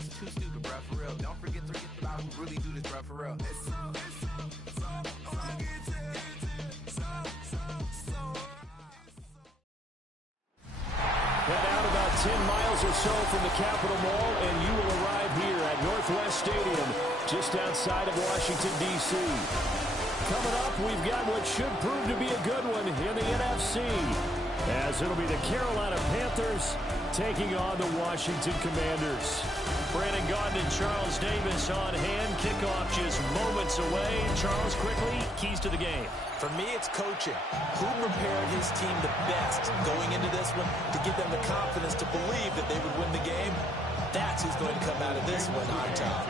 is too stupid, bruh, for real. Don't forget to get about who really do this, bruh, for real. Head out about 10 miles or so from the Capitol Mall, and you will arrive here at Northwest Stadium, just outside of Washington, D.C. Coming up, we've got what should prove to be a good one in the NFC, as it'll be the Carolina Panthers taking on the Washington Commanders. Brandon Gaudin and Charles Davis on hand. Kickoff just moments away. Charles, quickly, keys to the game. For me, it's coaching. Who prepared his team the best going into this one to give them the confidence to believe that they would win the game? That's who's going to come out of this one on top.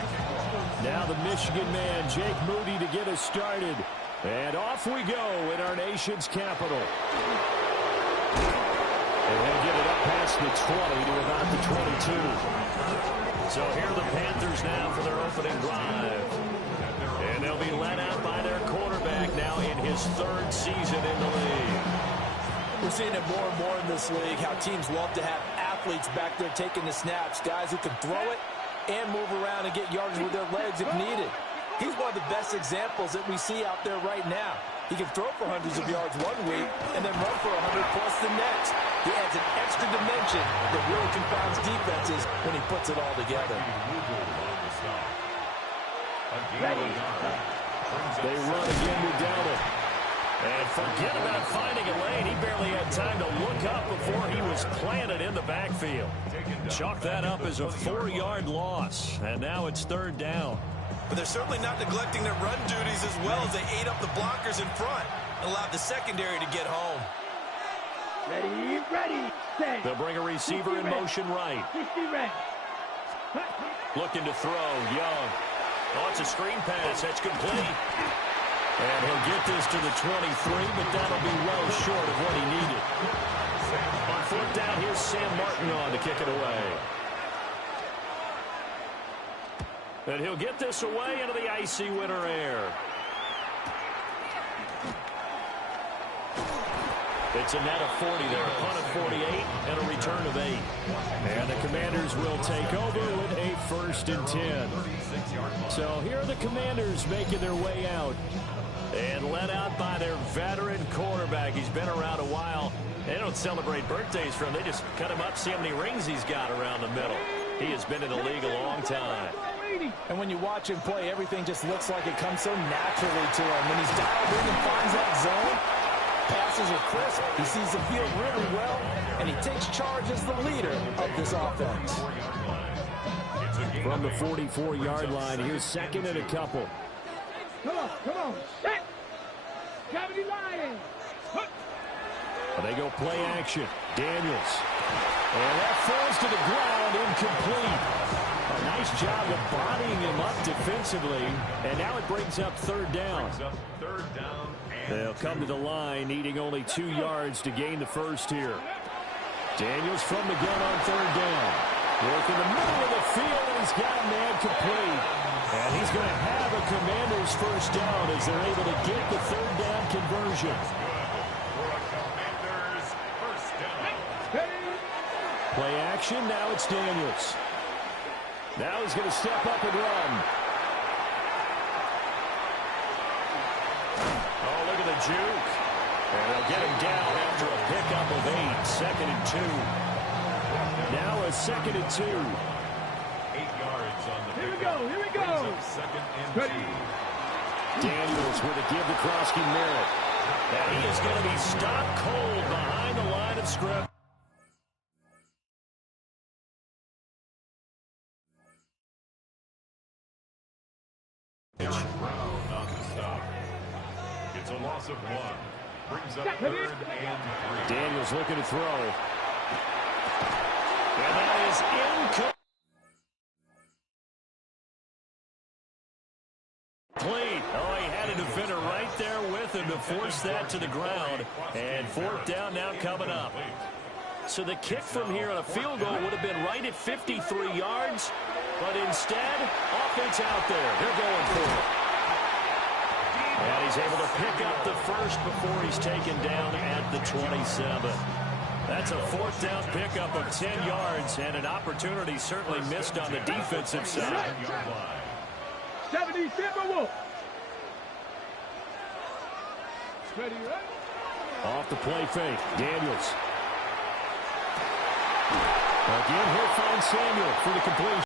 Now the Michigan man, Jake Moody, to get us started. And off we go in our nation's capital. And they'll get it up past the 20 to about the 22. So here are the Panthers now for their opening drive. And they'll be led out by their quarterback now in his third season in the league. We're seeing it more and more in this league, how teams love to have athletes back there taking the snaps, guys who can throw it and move around and get yards with their legs if needed. He's one of the best examples that we see out there right now. He can throw for hundreds of yards one week and then run for 100-plus the next. He adds an extra dimension that really confounds defenses when he puts it all together. They run again with Dowdle. And forget about finding a lane. He barely had time to look up before he was planted in the backfield. Chalk that up as a 4-yard loss. And now it's third down. But they're certainly not neglecting their run duties as well as they ate up the blockers in front and allowed the secondary to get home. Ready, set. They'll bring a receiver in motion right. Looking to throw, Young. Oh, it's a screen pass. That's complete. And he'll get this to the 23, but that'll be well short of what he needed. On fourth down, here's Sam Martin on to kick it away. And he'll get this away into the icy winter air. It's a net of 40 there, a punt of 48, and a return of 8. And the Commanders will take over with a 1st and 10. So here are the Commanders making their way out. And led out by their veteran quarterback. He's been around a while. They don't celebrate birthdays for him. They just cut him up, see how many rings he's got around the middle. He has been in the league a long time. And when you watch him play, everything just looks like it comes so naturally to him. When he's dialed in and finds that zone, passes are crisp, he sees the field really well, and he takes charge as the leader of this offense. From the 44-yard line, here's second and a couple. Come on. Set. Gravity line. They go play action. Daniels. And that falls to the ground, incomplete. A nice job of bodying him up defensively. And now it brings up third down. They'll come to the line, needing only 2 yards to gain the first here. Daniels from the gun on third down. Work in the middle of the field, and he's got a man complete. And he's going to have a Commanders first down as they're able to get the third down conversion. Play action, now it's Daniels. Now he's going to step up and run. Oh, look at the juke. And they'll get him down after a pickup of 8. 2nd and 2. Now a 2nd and 2. 8 yards on the pickup. Here we go. 2nd and 2. Daniels with a give to Krosky Merritt. And he is going to be stopped cold behind the line of scrimmage. On the stop. It's a loss of 1. Brings up 3rd and 3. Daniels looking to throw. And that is incomplete. Oh, he had a defender right there with him to force that to the ground. And fourth down now coming up. So the kick from here on a field goal would have been right at 53 yards. But instead, offense out there. They're going for it. And he's able to pick up the first before he's taken down at the 27. That's a fourth down pickup of 10 yards, and an opportunity certainly missed on the defensive side. 77 Off the play fake, Daniels. Again, he'll find Samuel for the completion.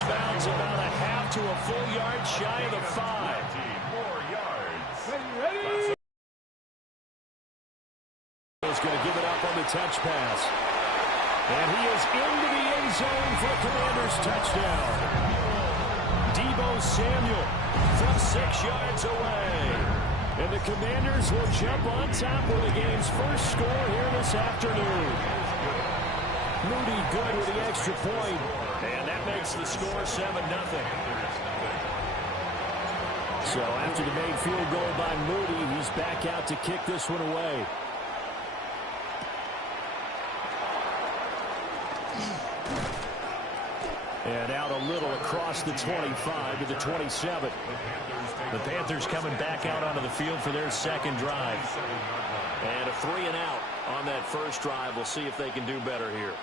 Bounds about a half to a full yard shy of the 5. More yards. Ready? He's going to give it up on the touch pass. And he is into the end zone for the Commanders' touchdown. Deebo Samuel from 6 yards away. And the Commanders will jump on top with the game's first score here this afternoon. Moody good with the extra point. And that makes the score 7-0. So after the made field goal by Moody, he's back out to kick this one away. And out a little across the 25 to the 27. The Panthers coming back out onto the field for their second drive. And a 3-and-out on that first drive. We'll see if they can do better here.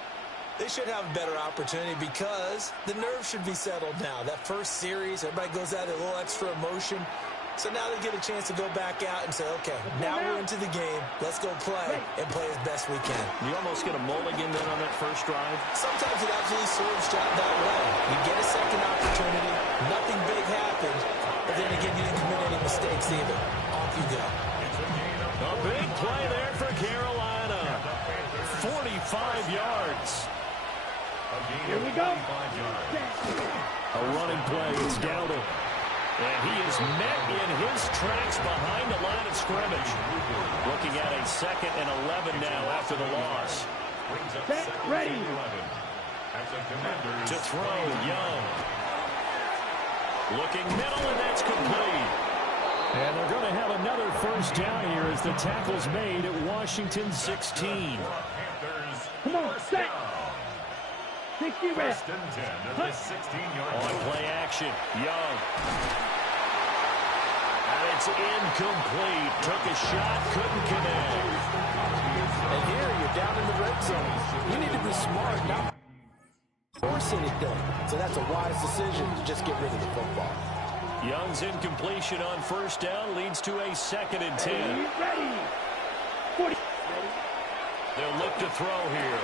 They should have a better opportunity because the nerves should be settled now. That first series, everybody goes out a little extra emotion. So now they get a chance to go back out and say, okay, now we're into the game. Let's go play and play as best we can. You almost get a mulligan then on that first drive? Sometimes it absolutely serves job that way. You get a second opportunity. Nothing big happened. But then again, you didn't commit any mistakes either. Off you go. A big play there for Carolina. 45 yards. Here we go. A running play. It's Dowdle. And he is met in his tracks behind the line of scrimmage. Looking at a 2nd and 11 now after the loss. Set, ready. To throw, Young. Looking middle, and that's complete. And they're going to have another first down here as the tackle's made at Washington 16. Come on, set. 60 rest. On play action, Young. And it's incomplete. Took a shot, couldn't connect. And here you're down in the red zone. You need to be smart, not force anything. So that's a wise decision to just get rid of the football. Young's incompletion on first down leads to a 2nd and 10. Ready. 40. They'll look to throw here.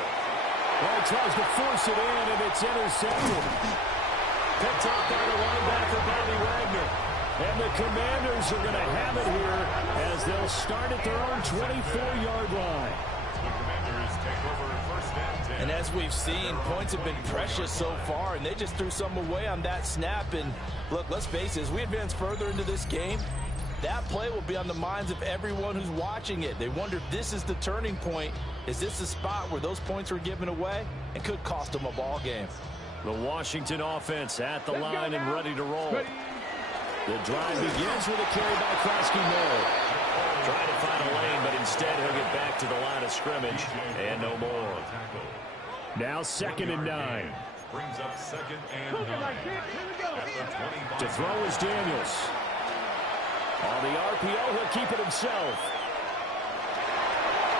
Well, he tries to force it in, and it's intercepted. Picked up by the linebacker, Bobby Wagner. And the Commanders are going to have it here as they'll start at their own 24-yard line. And as we've seen, points have been precious so far, and they just threw some away on that snap. And look, let's face it, as we advance further into this game, that play will be on the minds of everyone who's watching it. They wonder if this is the turning point. Is this the spot where those points were given away? It could cost them a ball game. The Washington offense at the line and ready to roll. The drive begins with a carry by Krosky-Miller. Trying to find a lane, but instead he'll get back to the line of scrimmage and no more. Now 2nd and 9. Brings up 2nd and 9. To throw is Daniels. On the RPO, he'll keep it himself.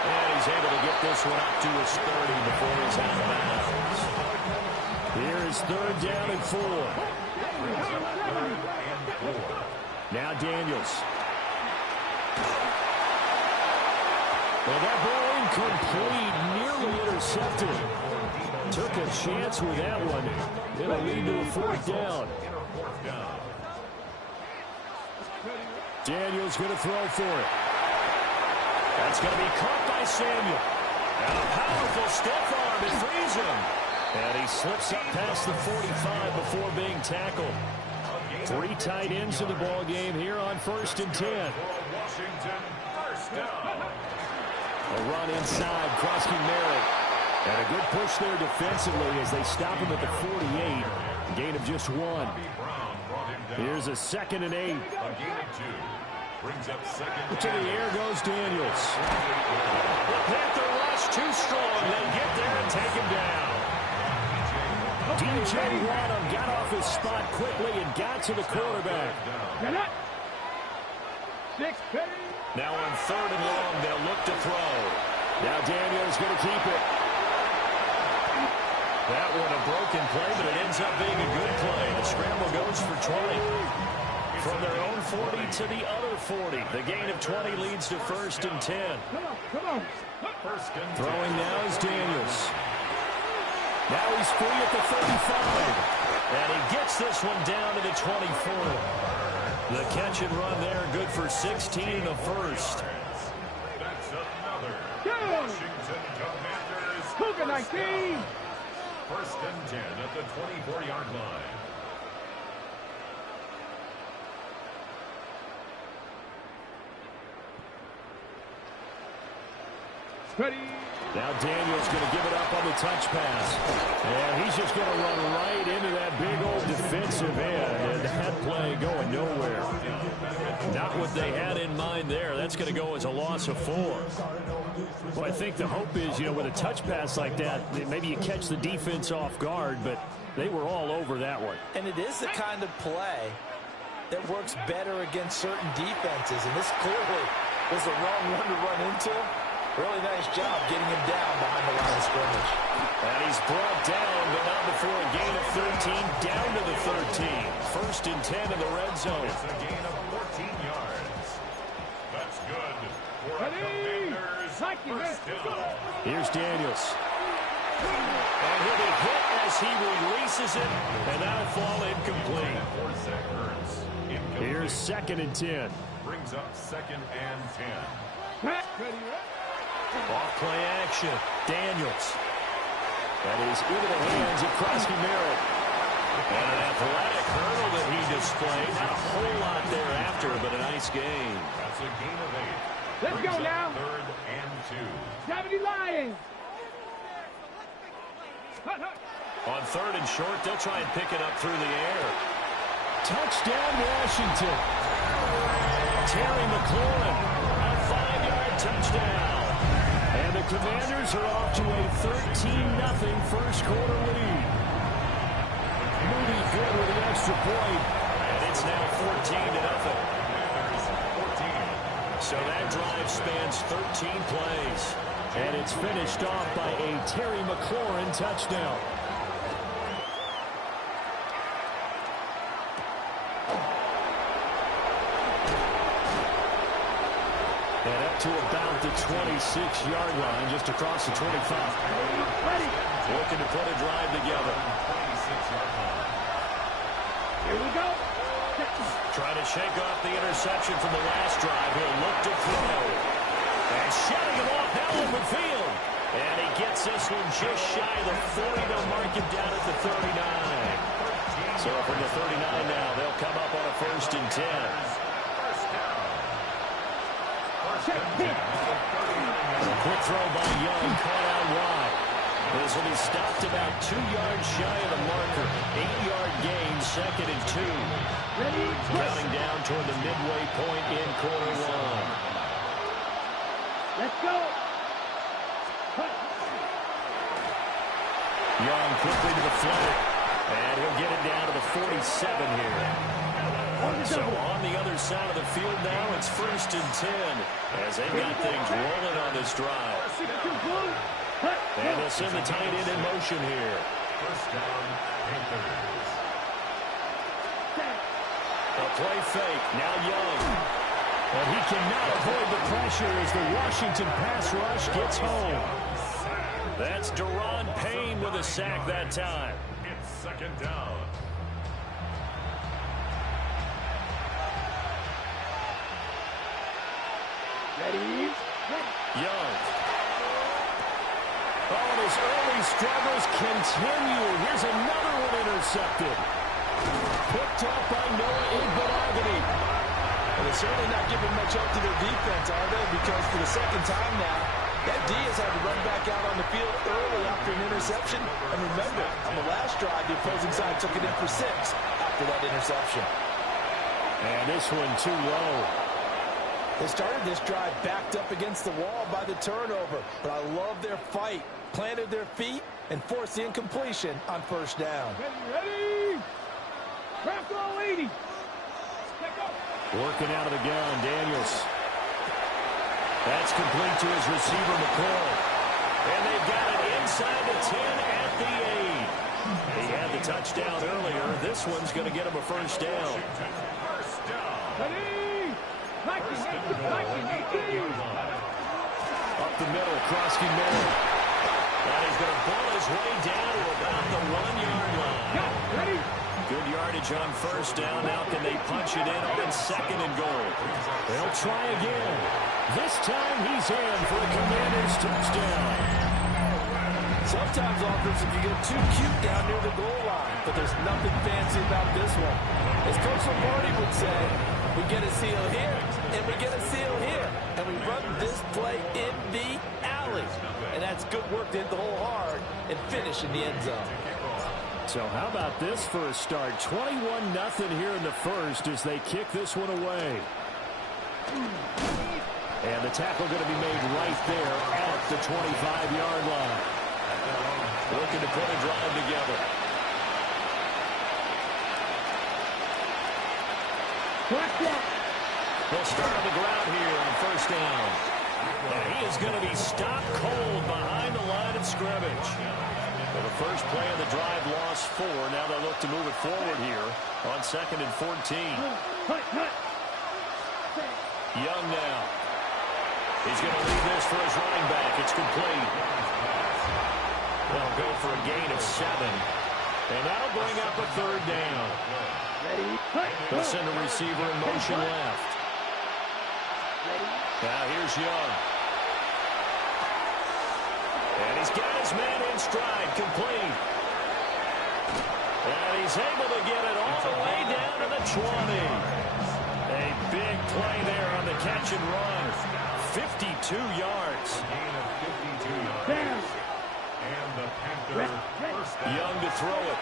And he's able to get this one up to his 30 before he's out of bounds. Here is 3rd down and 4. Now Daniels. Well, that ball incomplete, nearly intercepted. Took a chance with that one. It'll lead to a 4th down. Daniels going to throw for it. That's going to be caught by Samuel. And a powerful stiff arm. It frees him. And he slips up past the 45 before being tackled. 3 tight ends in the ball game here on 1st and 10. A run inside, Krosky-Miller. And a good push there defensively as they stop him at the 48. A gain of just 1. Here's a 2nd and 8. To the air goes Daniels. The Panther rush too strong. They get there and take him down. DJ Waddle got off his spot quickly and got to the quarterback. Now on 3rd and long, they'll look to throw. Now Daniels going to keep it. That one a broken play, but it ends up being a good play. The scramble goes for 20. From their own 40 to the other 40. The gain of 20 leads to 1st and 10. Come on. Throwing now is Daniels. Now he's free at the 35. And he gets this one down to the 24. The catch and run there, good for 16 in the first. That's another Washington Commanders. Cougar 19. 1st and 10 at the 24-yard line. Ready. Now Daniels going to give it up on the touch pass. And he's just going to run right into that big old defensive end. And that play going nowhere. Not what they had in mind there. That's going to go as a loss of 4. Well, I think the hope is, with a touch pass like that, maybe you catch the defense off guard, but they were all over that one. And it is the kind of play that works better against certain defenses. And this clearly was the wrong one to run into. Really nice job getting him down behind the line of scrimmage. And he's brought down, but not before a gain of 13, down to the 13. 1st and 10 in the red zone. It's a gain of 14 yards. That's good for a Commanders 1st down. Here's Daniels. And he'll be hit as he releases it, and that'll fall incomplete. Here's 2nd and 10. Brings up 2nd and 10. Off play action. Daniels. That is into the hands of Krosky Merritt. And an athletic hurdle that he displayed. Not a whole lot thereafter, but a nice game. That's a gain of 8. Let's go now. 3rd and 2. 70 Lions. On 3rd and short, they'll try and pick it up through the air. Touchdown, Washington. Terry McLaurin. A 5-yard touchdown. And the Commanders are off to a 13-0 first quarter lead. Moody good with the extra point. And it's now 14-0. So that drive spans 13 plays. And it's finished off by a Terry McLaurin touchdown. And up to about the 26-yard line, just across the 25. Looking to put a drive together. Here we go. Trying to shake off the interception from the last drive. He'll look to throw. And shutting him off now in the field. And he gets this one just shy of the 40. They'll mark him down at the 39. So from the 39 now, they'll come up on a 1st and 10. A quick throw by Young, caught out wide. This will be stopped about 2 yards shy of the marker. 8-yard gain, 2nd and 2. Counting down toward the midway point in quarter 1. Let's go. Young quickly to the flat. And he'll get it down to the 47 here. So on the other side of the field now, it's 1st and 10 as they got things rolling on this drive. And they'll send the tight end in motion here. 1st down, Panthers. A play fake, now Young. And he cannot avoid the pressure as the Washington pass rush gets home. That's Deron Payne with a sack that time. It's 2nd down. Ready? Young. Oh, and his early struggles continue. Here's another one intercepted. Picked up by Noah Igbenogany. Well, they're certainly not giving much help to their defense, are they? Because for the 2nd time now, that D has had to run back out on the field early after an interception. And remember, on the last drive, the opposing side took it in for 6 after that interception. And this one too low. They started this drive backed up against the wall by the turnover. But I love their fight. Planted their feet and forced the incompletion on 1st down. Ready? Craft all 80. Working out of the gun, Daniels. That's complete to his receiver, McCoy. And they've got it inside the 10 at the 8. He had the touchdown earlier. This one's going to get him a first down. Up the middle, Krosky Miller. And he's going to ball his way down to about the 1-yard line. Good yardage on first down. Now can they punch it in on second and goal? They'll try again. This time he's in for a Commanders touchdown. Sometimes offensive you get too cute down near the goal line, but there's nothing fancy about this one. As Coach Lombardi would say, we get a seal here, and we get a seal here, and we run this play in the alley. And that's good work to hit the hole hard and finish in the end zone. So how about this for a start? 21-0 here in the first as they kick this one away. And the tackle going to be made right there at the 25-yard line. Looking to put a drive together. They'll start on the ground here on first down. And he is going to be stopped cold behind the line of scrimmage. Well, the first play of the drive lost 4. Now they'll look to move it forward here on 2nd and 14. Young now. He's going to leave this for his running back. It's complete. They'll go for a gain of 7. And that'll bring up a third down. They'll send a receiver in motion left. Now here's Young. And he's got his man in stride, complete. And he's able to get it all the way down to the 20. A big play there on the catch and run. 52 yards. And the Panthers first down. Young to throw it.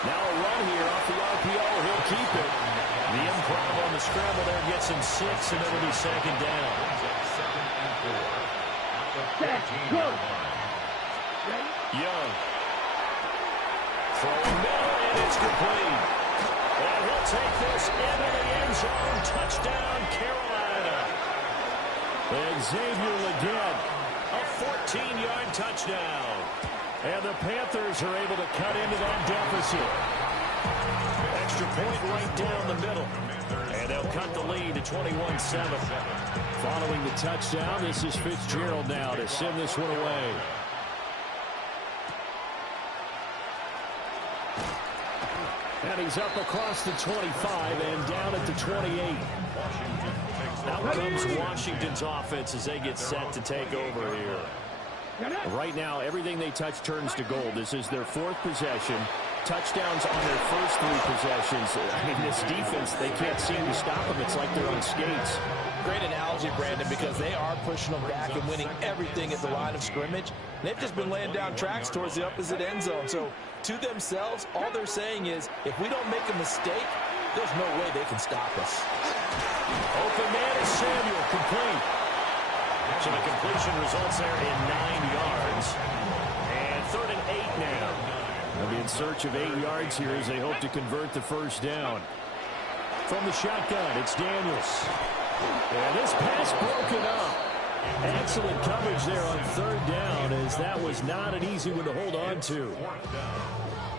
Now a run here off the RPO. He'll keep it. The improv on the scramble there gets him 6, and it'll be second down. Young. Throwing middle, and it's complete. And he'll take this into the end zone. Touchdown, Carolina. And Xavier Legette, a 14-yard touchdown. And the Panthers are able to cut into that deficit. Extra point right down the middle. And they'll cut the lead to 21-7. Following the touchdown, this is Fitzgerald now to send this one away. And he's up across the 25 and down at the 28. Out comes Washington's offense as they get set to take over here. Right now, everything they touch turns to gold. This is their 4th possession. Touchdowns on their first 3 possessions. I mean, this defense, they can't seem to stop them. It's like they're on skates. Great analogy, Brandon, because they are pushing them back and winning everything at the line of scrimmage. They've just been laying down tracks towards the opposite end zone. So, to themselves, all they're saying is, if we don't make a mistake, there's no way they can stop us. Open man is Samuel, complete. So the completion results there in 9 yards. And 3rd and 8 now. They'll be in search of 8 yards here as they hope to convert the first down. From the shotgun, it's Daniels. And this pass broken up. Excellent coverage there on 3rd down, as that was not an easy one to hold on to.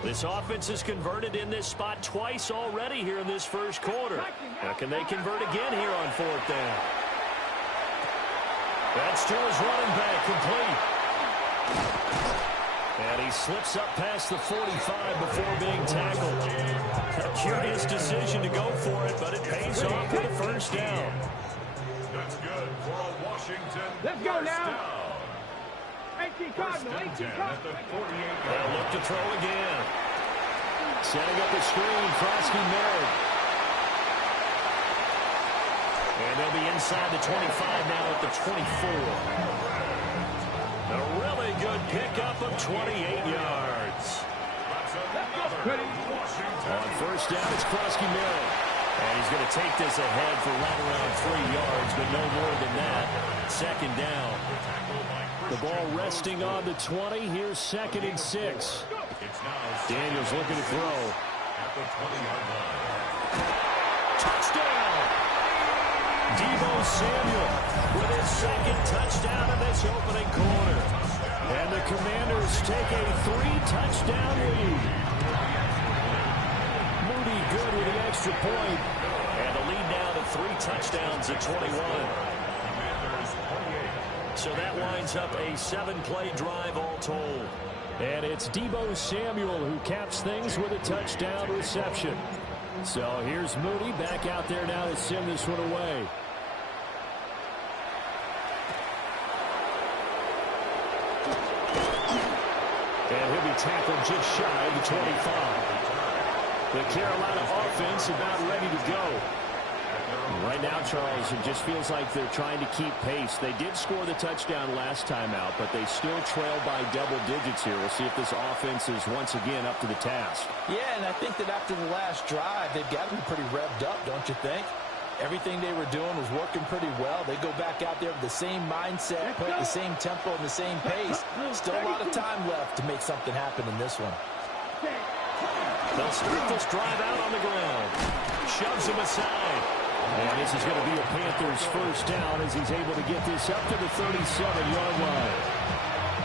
This offense has converted in this spot twice already here in this first quarter. Now can they convert again here on 4th down? That's to his running back, complete. And he slips up past the 45 before being tackled. A curious decision to go for it, but it pays off with a first down. That's good for a Washington. Let's go now. Down. 18 Cardinal, 18 At the 48. They'll look to throw again. Setting up the screen, Krosky Miller. And they'll be inside the 25 now at the 24. A really good pickup of 28 yards. On first down, it's Krosky Miller. And he's going to take this ahead for right around 3 yards, but no more than that. Second down. The ball resting on the 20. Here's 2nd and 6. Daniels looking to throw. At the 20-yard line. Touchdown! Deebo Samuel with his second touchdown in this opening quarter. And the Commanders take a 3-touchdown lead. Moody good with the extra point. And the lead now to 3 touchdowns at 21. So that winds up a 7-play drive all told. And it's Deebo Samuel who caps things with a touchdown reception. So here's Moody back out there now to send this one away. And he'll be tackled just shy of the 25. The Carolina offense about ready to go. Right now, Charles, it just feels like they're trying to keep pace. They did score the touchdown last time out, but they still trail by double digits here. We'll see if this offense is once again up to the task. Yeah, and I think that after the last drive, they've got to be pretty revved up, don't you think? Everything they were doing was working pretty well. They go back out there with the same mindset, put the same tempo and the same pace. Still a lot of time left to make something happen in this one. They'll start this drive out on the ground. Shoves him aside. And this is going to be a Panthers first down as he's able to get this up to the 37-yard line.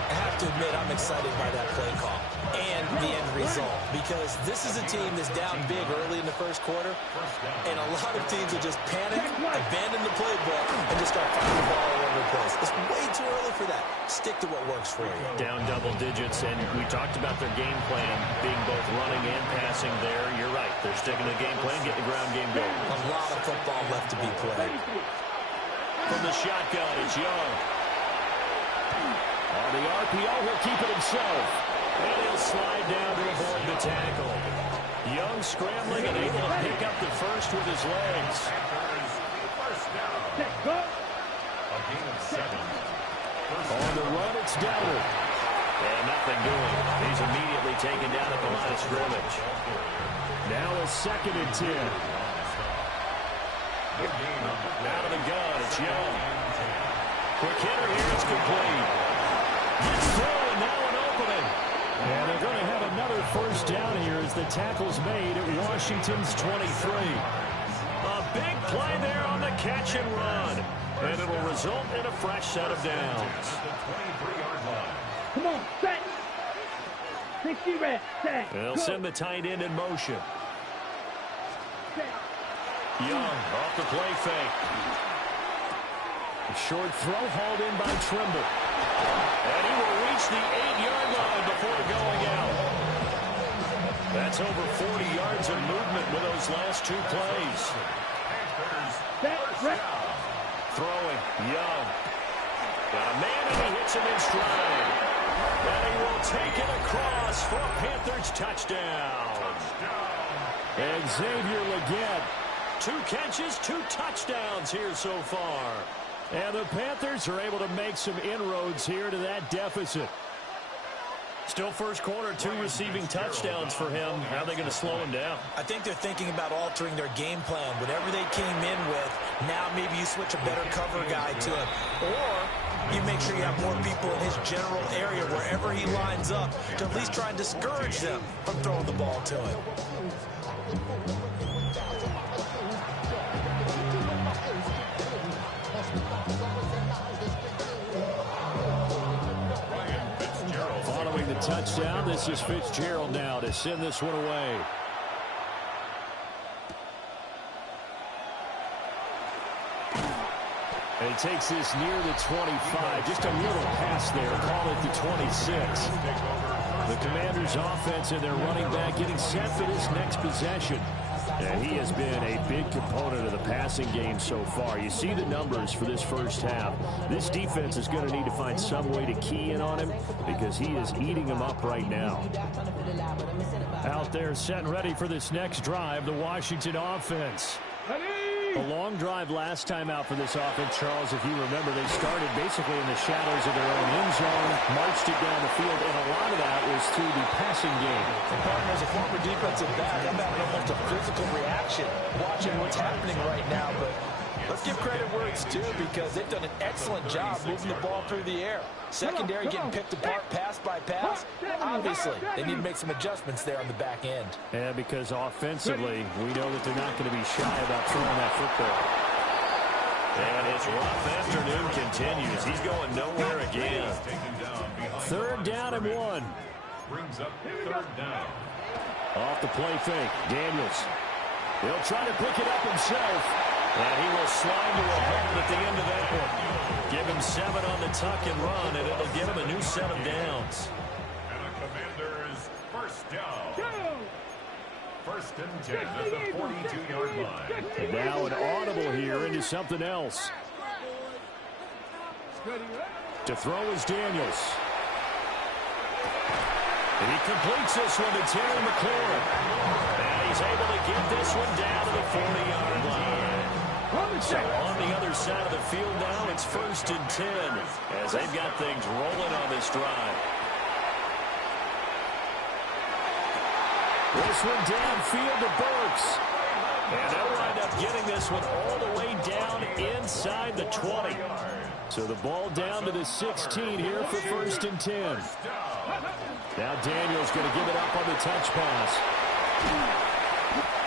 I have to admit, I'm excited by that play call and the end result, because this is a team that's down big early in the first quarter, and a lot of teams will just panic, abandon the playbook, and just start firing the ball all over the place. It's way too early for that. Stick to what works for you. Down double digits, and we talked about their game plan being both running and passing there. You're right. They're sticking to the game plan, getting the ground game going. A lot of football left to be played. From the shotgun, it's Young. On the RPO, he'll keep it himself. And he'll slide down to avoid the tackle. Young scrambling and able to pick up the first with his legs. A gain of 7. On the run, it's Downer. And nothing doing. He's immediately taken down at the line of scrimmage. Now a 2nd and 10. Out of the gun, it's Young. Quick hitter here, it's complete. Gets through, and now an opening. And they're going to have another first down here as the tackle's made at Washington's 23. A big play there on the catch and run. And it'll result in a fresh set of downs. Come on, set. 60 reps, set. They'll send the tight end in motion. Young off the play fake. A short throw hauled in by Trimble. And he will reach the 8-yard line before going out. That's over 40 yards of movement with those last 2 plays. Throwing, Young. Got a man and he hits him in stride. And he will take it across for a Panthers touchdown. And Xavier Legette. 2 catches, 2 touchdowns here so far. And the Panthers are able to make some inroads here to that deficit. Still first quarter, 2 receiving touchdowns for him. How are they going to slow him down? I think they're thinking about altering their game plan. Whatever they came in with, now maybe you switch a better cover guy to him. Or you make sure you have more people in his general area wherever he lines up to at least try and discourage them from throwing the ball to him. Following the touchdown, this is Fitzgerald now to send this one away. And he takes this near the 25. Just a little pass there. Call it the 26. The Commanders' offense and their running back getting set for this next possession. And he has been a big component of the passing game so far. You see the numbers for this first half. This defense is going to need to find some way to key in on him because he is eating them up right now. Out there set and ready for this next drive, the Washington offense. A long drive last time out for this offense, Charles. If you remember, they started basically in the shadows of their own end zone, marched it down the field, and a lot of that was through the passing game. And partner, as a former defensive back, I'm having almost a physical reaction watching what's happening right now. But let's give credit where it's due because they've done an excellent job moving the ball through the air. Secondary getting picked apart pass by pass. Obviously, they need to make some adjustments there on the back end. Yeah, because offensively, we know that they're not going to be shy about throwing that football. And his rough afternoon continues. He's going nowhere again. Third down and 1. Brings up third down. Off the play fake, Daniels. He'll try to pick it up himself. And he will slide to a hold at the end of that one. Give him 7 on the tuck and run, and it'll give him a new set of downs. And a Commanders first down. First and 10 at the 42-yard line. And now an audible here into something else. To throw is Daniels. And he completes this one to Terry McLaurin. And he's able to get this one down to the 40-yard line. So on the other side of the field now, it's first and 10 as they've got things rolling on this drive. This one downfield to Burks. And they'll wind up getting this one all the way down inside the 20. So the ball down to the 16 here for first and 10. Now Daniels going to give it up on the touch pass.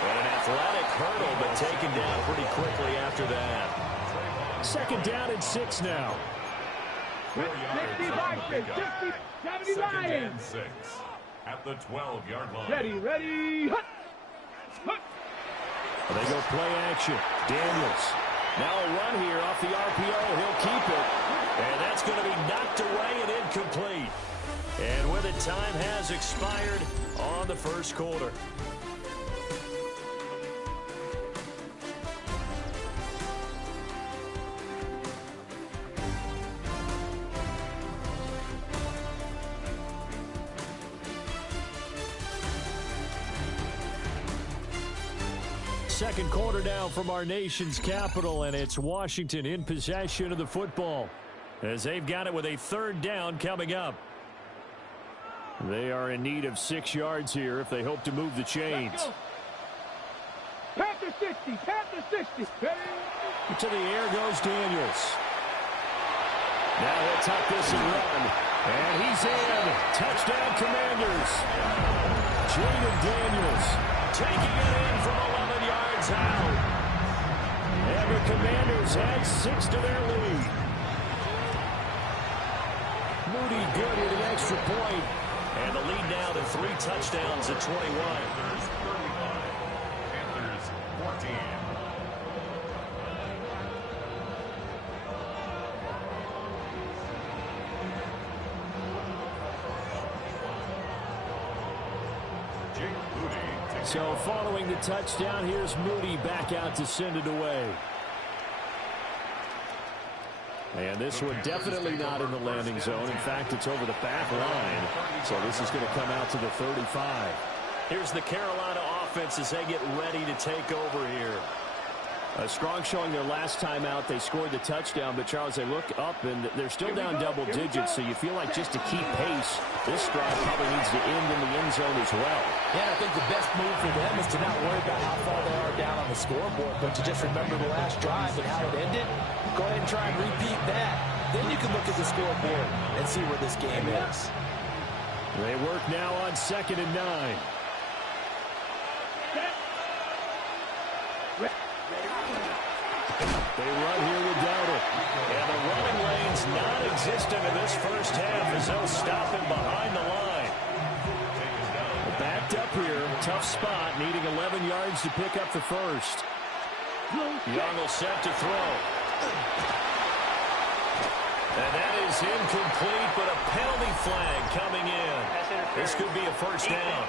And an athletic hurdle, but taken down pretty quickly after that. Second down and 6 now. 4 yards. Second and 6 at the 12-yard line. Ready. Hut. They go play action. Daniels. Now a run here off the RPO. He'll keep it. And that's going to be knocked away and incomplete. And with it, time has expired on the first quarter. Second quarter now from our nation's capital, and it's Washington in possession of the football as they've got it with a third down coming up. They are in need of 6 yards here if they hope to move the chains. Panther 60. To the air goes Daniels. Now he'll tuck this and run. And he's in. Touchdown, Commanders. Jaden Daniels taking it in from 11 yards out. And the Commanders add 6 to their lead. Moody good with an extra point. And the lead now to 3 touchdowns at 21. Panthers 35. Panthers 14. So following the touchdown, here's Moody back out to send it away. And this one definitely not in the landing zone. In fact, it's over the back line. So this is going to come out to the 35. Here's the Carolina offense as they get ready to take over here. A strong showing their last time out. They scored the touchdown, but Charles, they look up and they're still down double digits, so you feel like just to keep pace, this drive probably needs to end in the end zone as well. Yeah, I think the best move for them is to not worry about how far they are down on the scoreboard, but to just remember the last drive and how it ended. Go ahead and try and repeat that. Then you can look at the scoreboard and see where this game is. They work now on 2nd and 9. They run here without it. And the running lane's non-existent in this first half as they'll stop him behind the line. Backed up here, tough spot, needing 11 yards to pick up the first. Young will set to throw. And that is incomplete, but a penalty flag coming in. This could be a first down.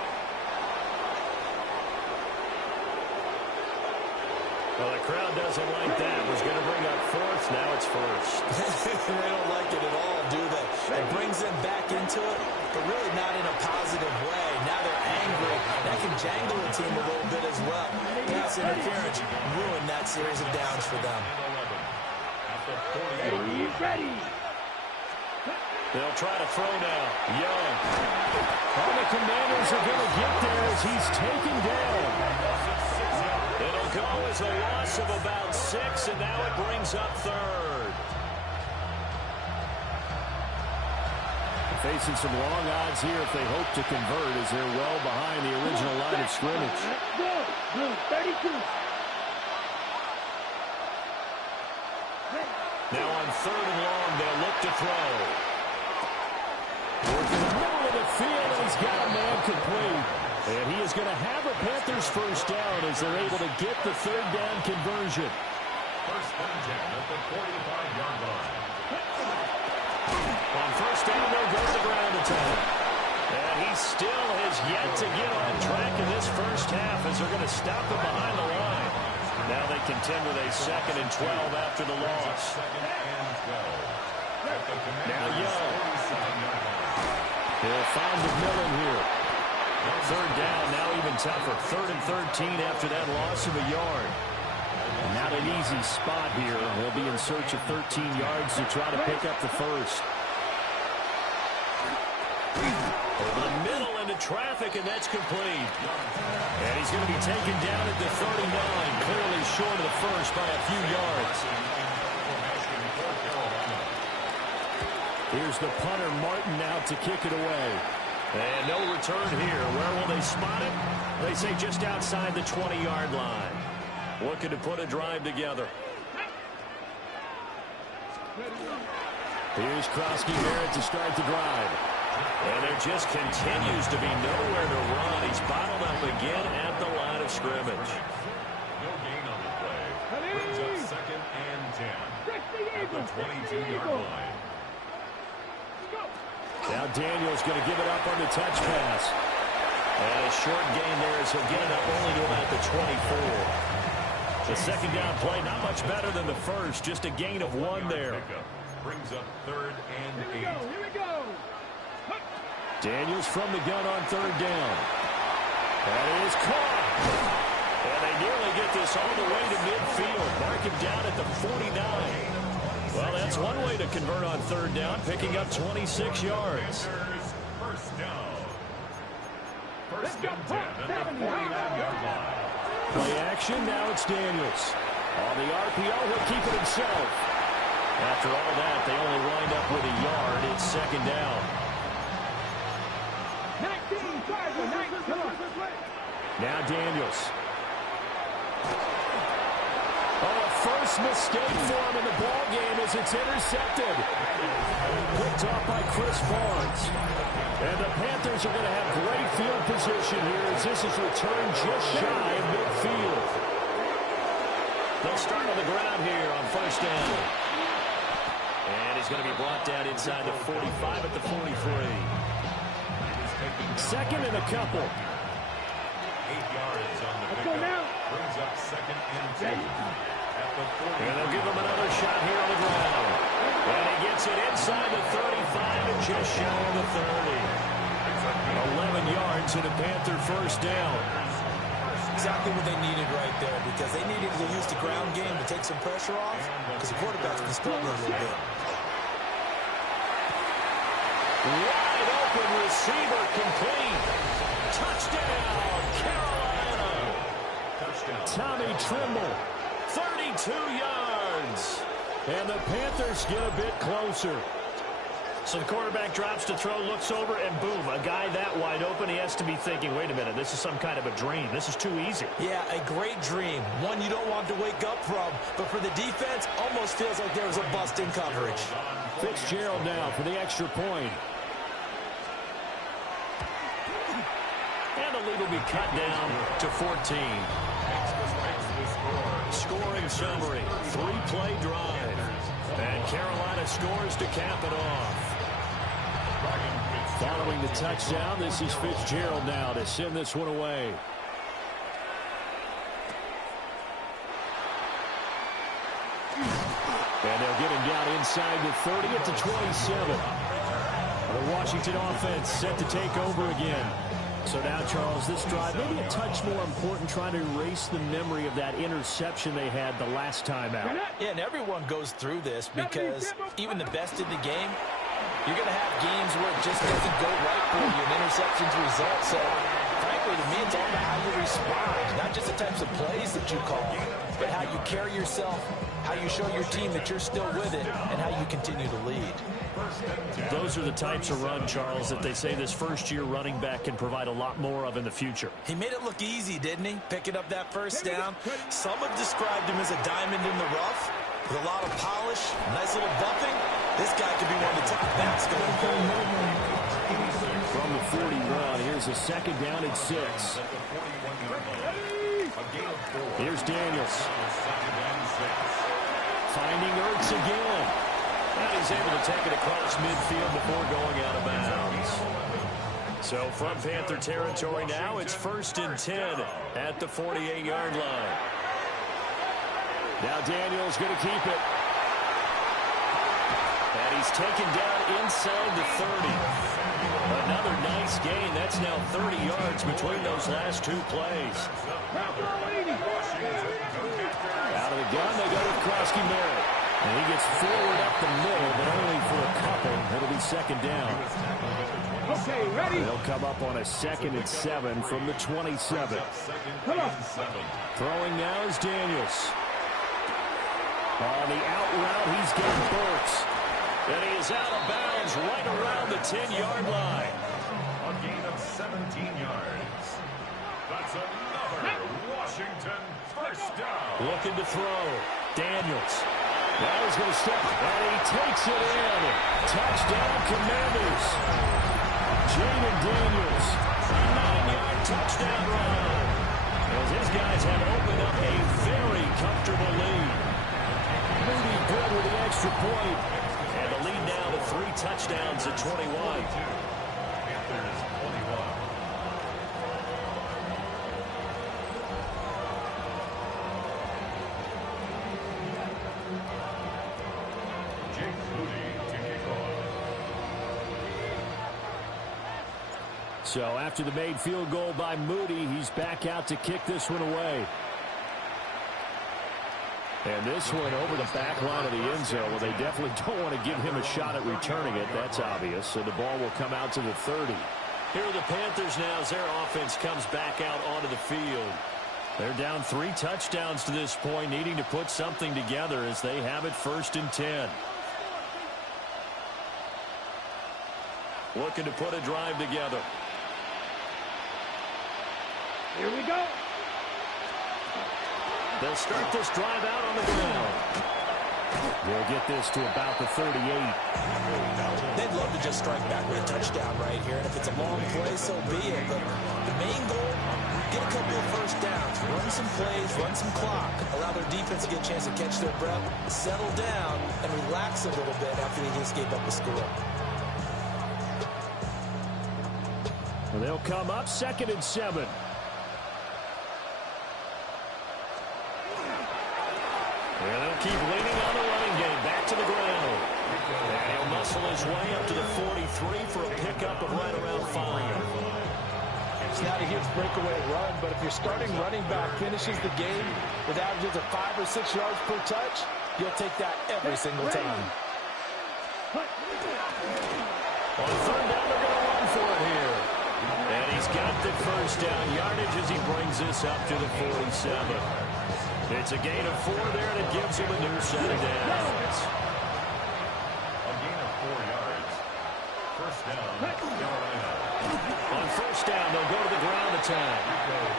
Well, the crowd doesn't like that. Was going to bring up 4th. Now it's first. They don't like it at all, do they? It brings them back into it, but really not in a positive way. Now they're angry. That can jangle the team a little bit as well. Pass interference ruined that series of downs for them. Ready. They'll try to throw now. Young. All the Commanders are going to get there as he's taken down. It'll go as a loss of about 6, and now it brings up 3rd. Facing some long odds here if they hope to convert as they're well behind the original line of scrimmage. Go. 32. Now on 3rd and long, they'll look to throw. Working the middle of the field, and he's got a man complete. And he is going to have a Panthers first down as they're able to get the 3rd down conversion. First and 10 at the 45-yard line. On first down, they'll go to the ground attack. And he still has yet to get on track in this first half as they're going to stop him behind the line. Now they contend with a 2nd and 12 after the loss. Now Young. He'll find McMillan here. 3rd down, now even tougher. 3rd and 13 after that loss of a yard. Not an easy spot here. They'll be in search of 13 yards to try to pick up the first. Over the middle into traffic, and that's complete. And he's going to be taken down at the 39, clearly short of the first by a few yards. Here's the punter, Martin, out to kick it away. And no return here. Where will they spot it? They say just outside the 20-yard line. Looking to put a drive together. Here's Krosky-Barrett to start the drive. And there just continues to be nowhere to run. He's bottled up again at the line of scrimmage. No gain on the play. Brings up 2nd and 10 at the 22-yard line. Now Daniels going to give it up on the touch pass. And a short gain there as he'll get it up only to about the 24. The 2nd down play, not much better than the first, just a gain of 1 there. Brings up 3rd and 8. Here we go. Daniels from the gun on 3rd down. That is caught. And they nearly get this all the way to midfield. Mark him down at the 49. Well, that's one way to convert on 3rd down, picking up 26 yards. First down. First and 10 at the 49-yard line. Play action, now it's Daniels. On the RPO, he'll keep it himself. After all that, they only wind up with a yard. It's 2nd down. 19. Now Daniels. Oh, a first mistake for him in the ball game as it's intercepted. Picked off by Chris Barnes. And the Panthers are going to have great field position here as this is returned just shy of midfield. They'll start on the ground here on first down. And he's going to be brought down inside the 45 at the 43. 2nd and a couple. 8 yards on the pickup. Brings up 2nd and 2 at the 40. And they'll give him another shot here on the ground. And he gets it inside the 35 and just shy of the 30. 11 yards and a Panther first down. Exactly what they needed right there, because they needed to use the ground game to take some pressure off, because the quarterback's been struggling a little bit. Wide open receiver complete. Touchdown, Carolina. Touchdown. Tommy Trimble, 32 yards. And the Panthers get a bit closer. So the quarterback drops to throw, looks over, and boom, a guy that wide open, he has to be thinking, wait a minute, this is some kind of a dream. This is too easy. Yeah, a great dream. One you don't want to wake up from. But for the defense, almost feels like there was a bust in coverage. Fitzgerald now for the extra point. And the lead will be cut down to 14. Scoring summary, 3-play drive. And Carolina scores to cap it off. Following the touchdown, this is Fitzgerald now to send this one away. And they'll get him down inside the 30 at the 27. The Washington offense set to take over again. So now, Charles, this drive maybe a touch more important, trying to erase the memory of that interception they had the last time out. Yeah, and everyone goes through this because even the best in the game, you're going to have games where it just doesn't go right for you, and interceptions result. So, frankly, to me, it's all about how you respond, not just the types of plays that you call, but how you carry yourself, how you show your team that you're still with it, and how you continue to lead. Those are the types of run, Charles, that they say this first-year running back can provide a lot more of in the future. He made it look easy, didn't he? Picking up that first down. Some have described him as a diamond in the rough. With a lot of polish, nice little bumping, this guy could be one of the top backs going forward. From the 41, here's a second down and 6. Here's Daniels. Finding Ertz again. And he's able to take it across midfield before going out of bounds. So from Panther territory now, it's 1st and 10 at the 48-yard line. Now Daniels going to keep it. And he's taken down inside the 30. Another nice gain. That's now 30 yards between those last two plays. Out of the gun, they go with Krosky Merritt. And he gets forward up the middle, but only for a couple. It'll be second down. Okay, ready? They'll come up on a 2nd and 7 from the 27. Come on. Throwing now is Daniels. On the out route, he's got Burks. And he is out of bounds right around the 10-yard line. A gain of 17 yards. That's another Washington first down. Looking to throw. Daniels. Now he's going to step, and he takes it in. Touchdown, Commanders. Jaden Daniels. A 9-yard touchdown run. As his guys have opened up a very comfortable lead. Moody good with the extra point. And the lead now to 3 touchdowns at 21. Panthers 21. So after the made field goal by Moody, he's back out to kick this one away. And this one over the back line of the end zone. Well, they definitely don't want to give him a shot at returning it. That's obvious. So the ball will come out to the 30. Here are the Panthers now as their offense comes back out onto the field. They're down 3 touchdowns to this point, needing to put something together as they have it 1st and 10. Looking to put a drive together. Here we go. They'll start this drive out on the ground. They'll get this to about the 38. They'd love to just strike back with a touchdown right here. And if it's a long play, so be it. But the main goal, get a couple of first downs, run some plays, run some clock, allow their defense to get a chance to catch their breath, settle down, and relax a little bit after they just gave up the score. Well, they'll come up 2nd and 7. And they'll keep leaning on the running game. Back to the ground. And he'll muscle his way up to the 43 for a pickup of right around 5. It's not a huge breakaway run, but if your starting running back finishes the game with averages of 5 or 6 yards per touch, you'll take that every single time. On 3rd down, they're going to run for it here. And he's got the first down yardage as he brings this up to the 47. It's a gain of 4 there, and it gives him a new set of downs. A gain of 4 yards. First down, Carolina. On 1st down, they'll go to the ground attack.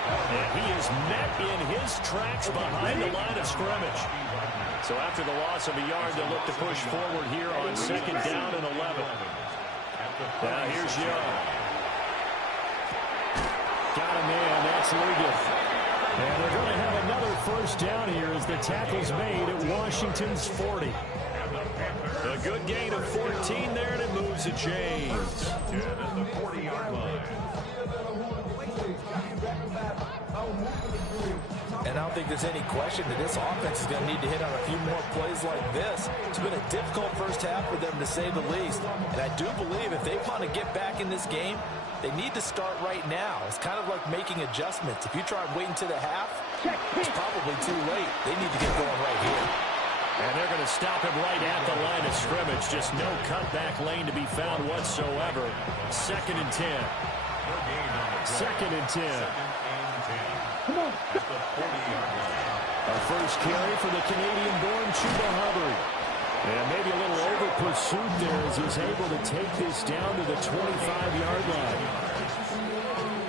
And he is met in his tracks behind the line of scrimmage. So after the loss of a yard, they'll look to push forward here on 2nd down and 11. Now here's Young. Got him in. That's Ligon. And they're going to have another first down here as the tackle's made at Washington's 40. A good gain of 14 there, and it moves to James. At the 40-yard line. And I don't think there's any question that this offense is going to need to hit on a few more plays like this. It's been a difficult first half for them, to say the least. And I do believe if they want to get back in this game, they need to start right now. It's kind of like making adjustments. If you try waiting to the half, it's probably too late. They need to get going right here. And they're going to stop him right at the line of scrimmage. Just no cutback lane to be found whatsoever. 2nd and 10. 2nd and 10. Come on. Our first carry for the Canadian-born Chuba Hubbard. And maybe a little over-pursuit there as he's able to take this down to the 25-yard line.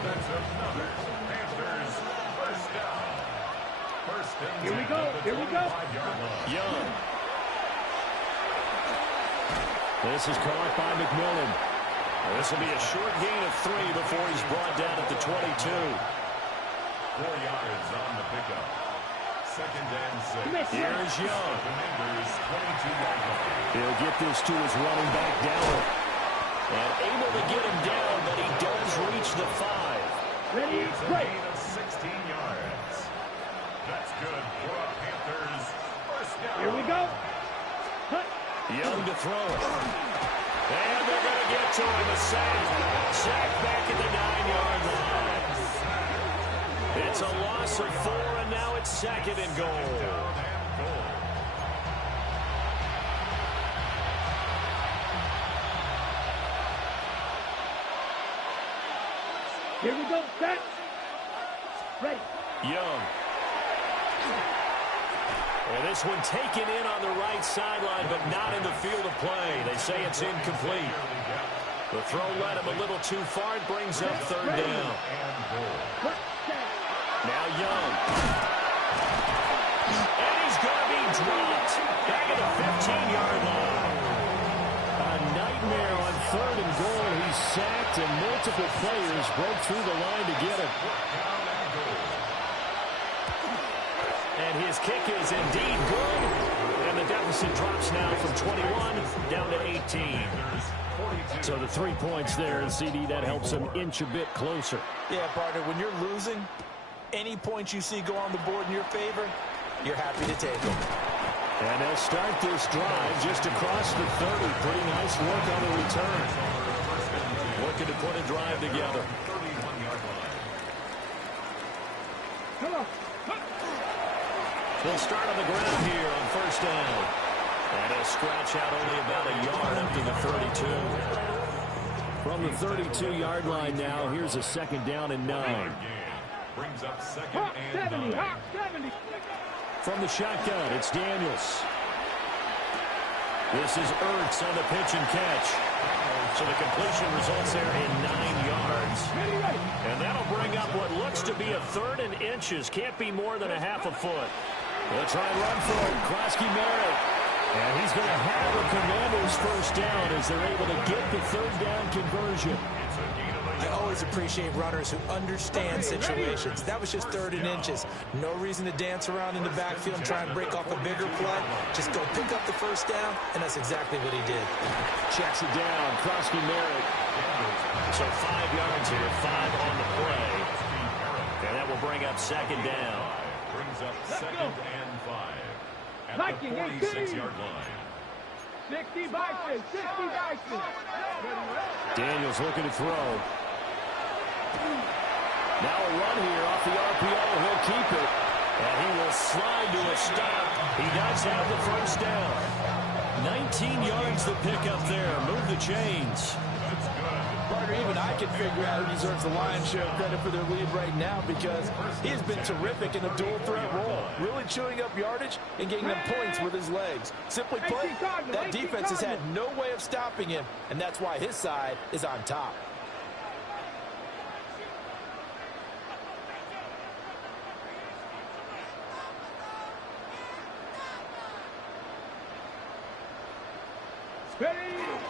That's another Panthers first down. First and Here we 10 go. at the Here we go. Young. This is caught by McMillan. This will be a short gain of 3 before he's brought down at the 22. 4 yards on the pickup. Second and 6. Here's Young. Commanders 22-yard line. He'll get this to his running back down. And able to get him down, but he does reach the 5. Ready, it's a gain of 16 yards. That's good for a Panthers first down. Here we go. Young to throw it. And they're going to get to him. A sack. Sack back at the 9-yard line. It's a loss of 4, and now it's 2nd and goal. Here we go. Set. Ready. Young. And this one taken in on the right sideline, but not in the field of play. They say it's incomplete. The throw led him a little too far. It brings up 3rd down. Now Young. And he's going to be dropped back at the 15-yard line. A nightmare on 3rd and goal. He's sacked, and multiple players broke through the line to get him. And his kick is indeed good. And the deficit drops now from 21 down to 18. So the 3 points there, CD, that helps him inch a bit closer. Yeah, partner, when you're losing, any points you see go on the board in your favor, you're happy to take them. And they'll start this drive just across the 30. Pretty nice work on the return. Looking to put a drive together. Come on. They'll start on the ground here on 1st down. And he'll scratch out only about a yard up to the 32. From the 32-yard line now, here's a 2nd down and 9. Brings up 2nd and 9. 70. From the shotgun, it's Daniels. This is Ertz on the pitch and catch. So the completion results there in 9 yards. And that'll bring up what looks to be a 3rd and inches. Can't be more than a half a foot. They'll try and run for it. Krosky Merritt. And he's going to have the Commanders' 1st down as they're able to get the 3rd down conversion. I always appreciate runners who understand situations. That was just 3rd and inches. No reason to dance around in the backfield and try and break off a bigger play. Just go pick up the 1st down, and that's exactly what he did. Checks it down. Krosky Merritt. So 5 yards here, 5 on the play. And that will bring up 2nd down. Brings up 2nd and 5 at the 46-yard line. 60 Bison. 60 Bison. Daniels looking to throw. Now a run here off the RPO. He'll keep it. And he will slide to a stop. He does have the 1st down. 19 yards to pick up there. Move the chains. Partner, even I can figure out who deserves the lion's share of credit for their lead right now because he has been terrific in a dual threat role, really chewing up yardage and getting them points with his legs. Simply put, that defense has had no way of stopping him, and that's why his side is on top.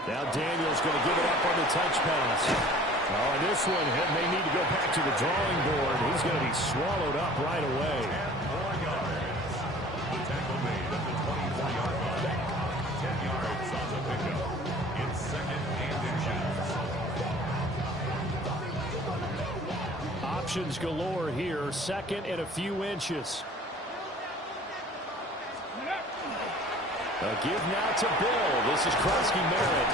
Now Daniels going to give it up on the touch pass. Oh, and this one may need to go back to the drawing board. He's going to be swallowed up right away. 4 yards. The tackle made at the 24-yard line. 10 yards on the pickup. It's 2nd and inches. Options galore here. 2nd and a few inches. A give now to Bill. This is Krosky Merritt.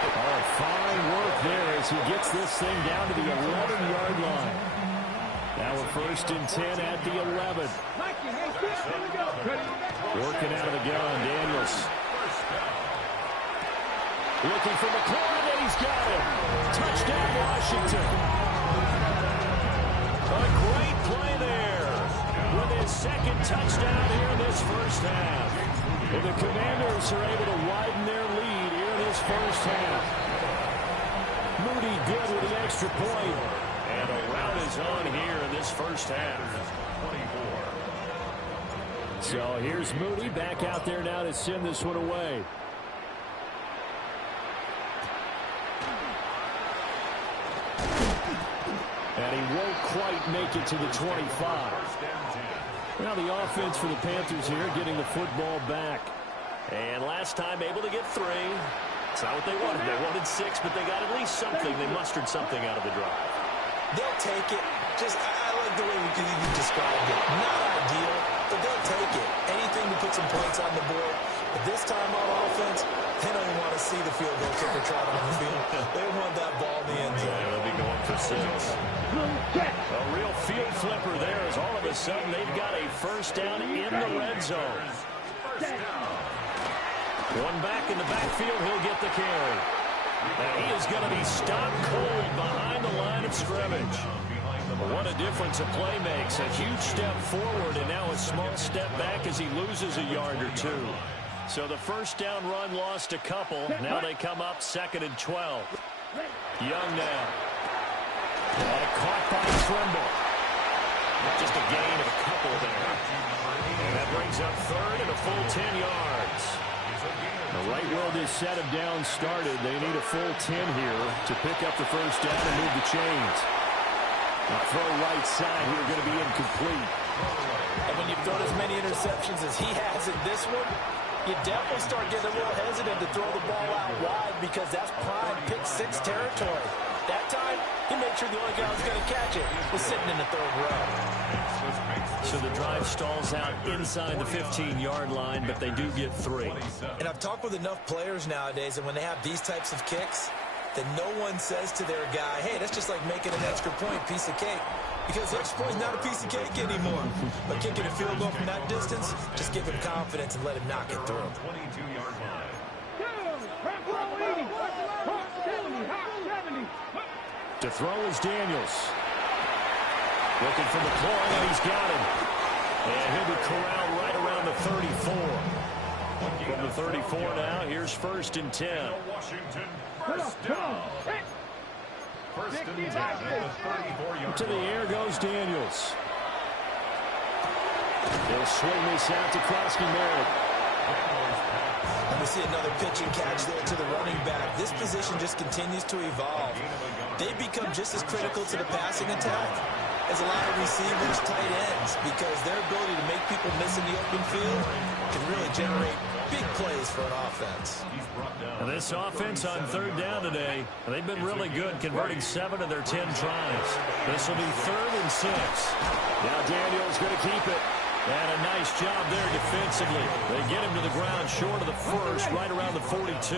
Oh, fine work there as he gets this thing down to the 11-yard line. Now a 1st and 10 at the 11. Working out of the gun, Daniels. Looking for McLaurin, and he's got him. Touchdown, Washington. A great play there with his 2nd touchdown here in this 1st half. And the Commanders are able to widen their lead here in this 1st half. Moody good with the extra point. And a rout is on here in this 1st half. So here's Moody back out there now to send this one away. And he won't quite make it to the 25. Now the offense for the Panthers here getting the football back. And last time able to get 3. It's not what they wanted. They wanted 6, but they got at least something. They mustered something out of the drive. They'll take it. I like the way you described it. Not ideal, but they'll take it. Anything to put some points on the board. But this time on offense, they don't even want to see the field goal kicker trot on the field. They want that ball in the end zone. Yeah, they'll be going for 6. A real field flipper there as all of a sudden they've got a first down in the red zone. One back in the backfield, he'll get the carry. And he is going to be stopped cold behind the line of scrimmage. What a difference a play makes. A huge step forward and now a small step back as he loses a yard or 2. So the first down run lost a couple. Now they come up 2nd and 12. Young now. Caught by Trimble. Just a gain of a couple there. And that brings up 3rd and a full 10 yards. Right where this set of downs started, they need a full 10 here to pick up the first down and move the chains. Throw right side here going to be incomplete. And when you've thrown as many interceptions as he has in this one, you definitely start getting a little hesitant to throw the ball out wide because that's prime pick 6 territory. That time, he made sure the only guy who was going to catch it was sitting in the 3rd row. So the drive stalls out inside the 15-yard line, but they do get 3. And I've talked with enough players nowadays, and when they have these types of kicks, that no one says to their guy, hey, that's just like making an extra point, piece of cake. Because the extra point is not a piece of cake anymore. But kicking a field goal from that distance, just give him confidence and let him knock it through. 22-yard line. To throw is Daniels. Looking for McLaurin, and he's got him. And he'll be corralled right around the 34. From the 34 now, here's 1st and 10. Washington, first down. First and 10 at the 34-yard To the air goes Daniels. They'll swing this out to Krosky-Merritt. And we see another pitch and catch there to the running back. This position just continues to evolve. They become just as critical to the passing attack as a lot of receivers, tight ends, because their ability to make people miss in the open field can really generate big plays for an offense. This offense on 3rd down today, they've been really good, converting 7 of their 10 tries. This will be 3rd and 6. Now Daniels going to keep it. And a nice job there defensively. They get him to the ground short of the 1st, right around the 42.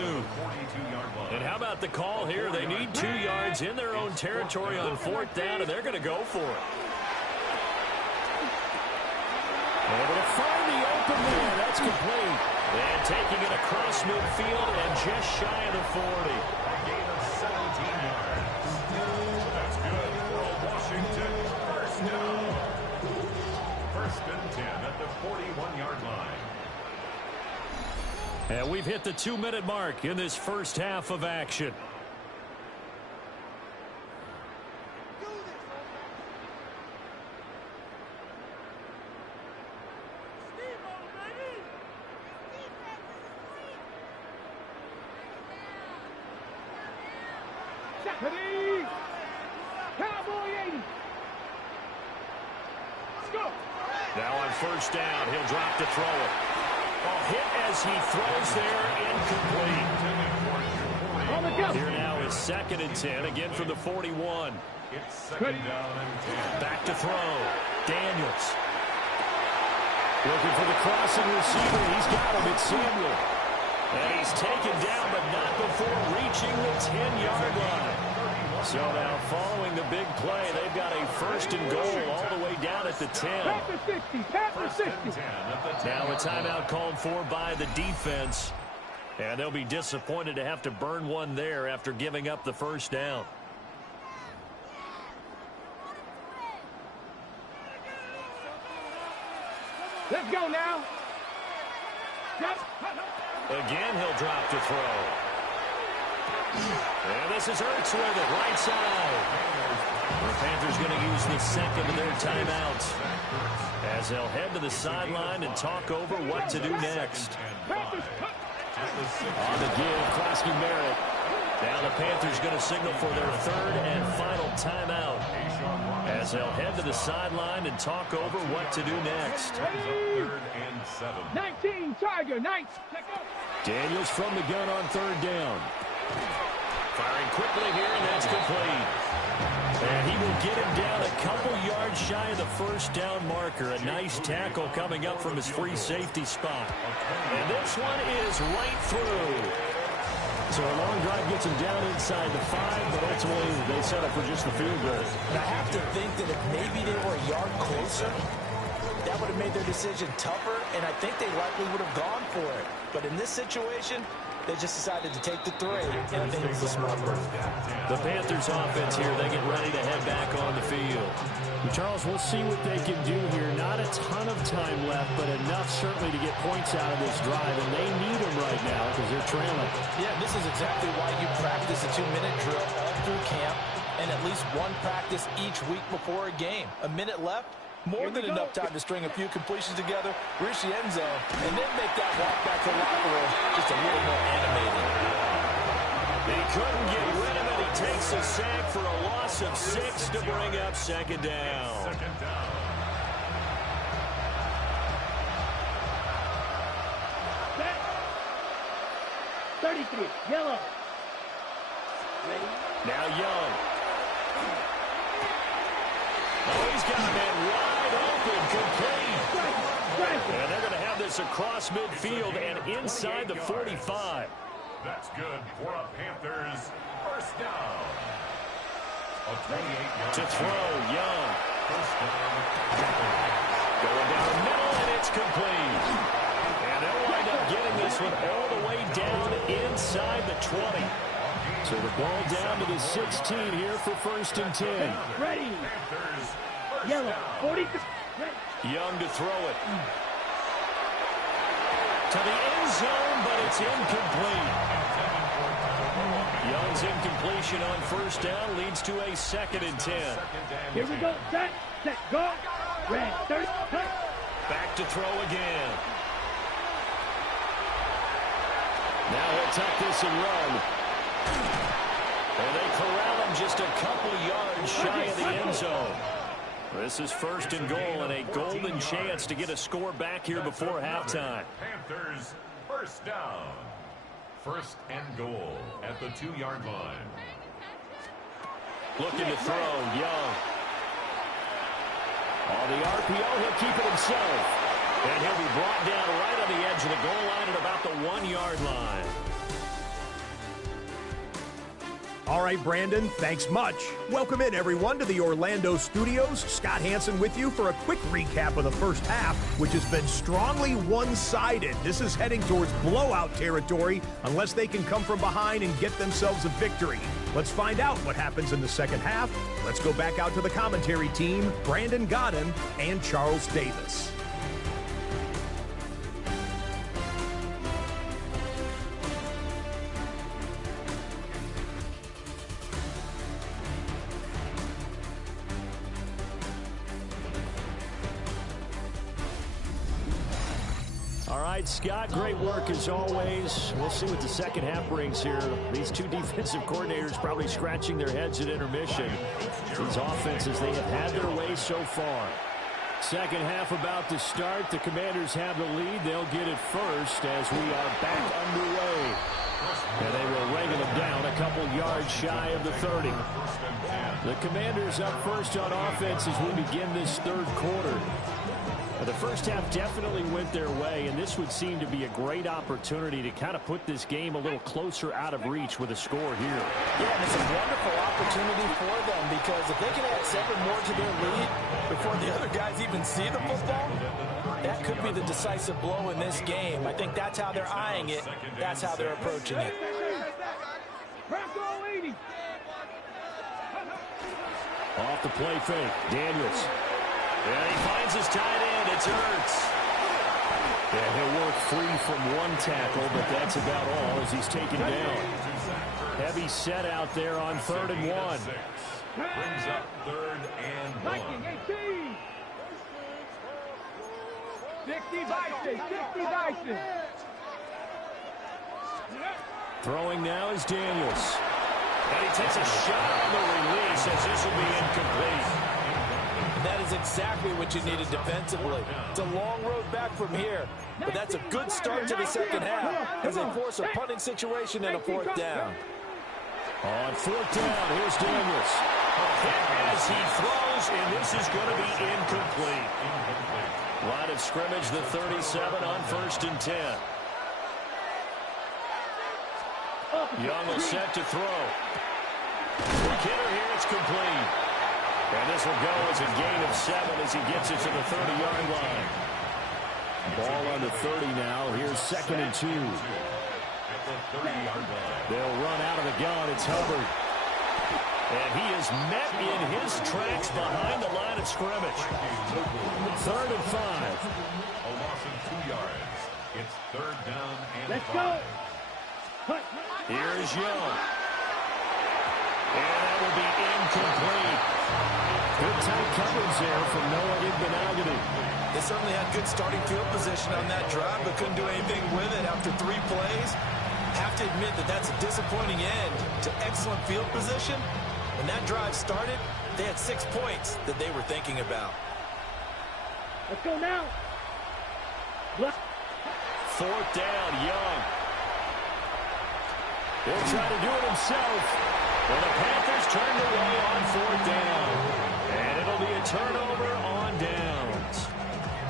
And how about the call here? They need 2 yards in their own territory on 4th down, and they're going to go for it. Able to find the open man. That's complete. And taking it across midfield and just shy of the 40. A gain of 17 yards. That's good for a Washington first down. 1st and 10 at the 41-yard line. And we've hit the 2-minute mark in this first half of action. Now on 1st down, he'll drop to throw it. Hit as he throws there, incomplete. Here now is 2nd and 10, again from the 41. It's 2nd down and 10. Back to throw. Daniels. Looking for the crossing receiver. He's got him. It's Samuel. And he's taken down, but not before reaching the 10-yard line. So now following the big play, they've got a 1st and goal all the way down at the 10. Now a timeout called for by the defense. And they'll be disappointed to have to burn one there after giving up the 1st down. Let's go now. Again, he'll drop to throw. And this is Ertz with it, right side. The Panthers going to use the second of their timeouts as they'll head to the sideline and talk over what to do next. On the give, Klasky Merritt. Now the Panthers going to signal for their third and final timeout as they'll head to the sideline and talk over what to do next. Third and 7. 19, Tiger, 9. Daniels from the gun on third down. Firing quickly here, and that's complete. And he will get him down a couple yards shy of the first down marker. A nice tackle coming up from his free safety spot. And this one is right through. So a long drive gets him down inside the 5, but ultimately they settle for just the field goal. And I have to think that if maybe they were a yard closer, that would have made their decision tougher, and I think they likely would have gone for it. But in this situation, they just decided to take the 3, and I think it was a smart move. The Panthers offense here, they get ready to head back on the field. Charles, we'll see what they can do here. Not a ton of time left, but enough certainly to get points out of this drive, and they need them right now because they're trailing. Yeah, this is exactly why you practice a 2-minute drill all through camp and at least one practice each week before a game. A minute left, more than enough time to string a few completions together, reach the end zone, and then make that walk back to the locker room just a little more animated. He couldn't get rid of it. He takes a sack for a loss of 6 to bring up second down. Second down. Set. 33, yellow. Ready? Now Young. Oh, he's got a man wide open, complete. And they're going to have this across midfield and inside the 45. That's good for a Panthers first down. A 28-yard To throw, Young. first down. Going down the middle, and it's complete. And they'll wind up getting this one all the way down inside the 20. So the ball down to the 16 here for first and 10. Ready. Panthers first Yellow. down. 40. Ready. Young to throw it. To the end zone, but it's incomplete. Young's incompletion on first down leads to a second and 10. Here we go. Set, go. Red. 30. Back to throw again. Now he'll tuck this and run. And they corral him just a couple yards shy of the end zone. This is first and goal and a golden chance to get a score back here before halftime. Panthers first down. First and goal at the 2-yard line. Looking to throw, Young. On the RPO, he'll keep it himself. And he'll be brought down right on the edge of the goal line at about the 1-yard line. All right, Brandon, thanks much. Welcome in, everyone, to the Orlando studios. Scott Hansen with you for a quick recap of the first half, which has been strongly one-sided. This is heading towards blowout territory unless they can come from behind and get themselves a victory. Let's find out what happens in the second half. Let's go back out to the commentary team, Brandon Godden and Charles Davis. All right, Scott, great work as always. We'll see what the second half brings here. These two defensive coordinators probably scratching their heads at intermission. These offenses, they have had their way so far. Second half about to start. The Commanders have the lead. They'll get it first as we are back underway. And they will wrangle them down a couple yards shy of the 30. The Commanders up first on offense as we begin this third quarter. The first half definitely went their way, and this would seem to be a great opportunity to kind of put this game a little closer out of reach with a score here. Yeah, and it's a wonderful opportunity for them because if they can add 7 more to their lead before the other guys even see the football, that could be the decisive blow in this game. I think that's how they're eyeing it. That's how they're approaching it. Off the play fake, Daniels. And he finds his tight end. It's Ertz. And he'll work free from one tackle, but that's about all as he's taken down. Heavy set out there on 3rd and 1. Brings up 3rd and 1. 18. 60 Bison, 60 Bison. Throwing now is Daniels. And he takes a shot on the release as this will be incomplete. That is exactly what you needed defensively. It's a long road back from here, but that's a good start to the second half as they force a punting situation and a 4th down. On 4th down, here's Daniels. A hit as he throws, and this is going to be incomplete. Line of scrimmage, the 37 on 1st and 10. Young will set to throw. Quick hitter here, it's complete. And this will go as a gain of 7 as he gets it to the 30-yard line. Ball on the 30 now. Here's 2nd and 2. They'll run out of the gun. It's Hubbard. And he is met in his tracks behind the line of scrimmage. 3rd and 5. A loss of 2 yards. It's 3rd down and 5. Let's go. Here's Young. And that will be incomplete. Good tight coverage there from Noah Igbenogany. They certainly had good starting field position on that drive, but couldn't do anything with it after 3 plays. Have to admit that that's a disappointing end to excellent field position. When that drive started, they had 6 points that they were thinking about. Let's go now. 4th down, Young. He'll try to do it himself. Well, the Panthers turned away on 4th down. And it'll be a turnover on downs.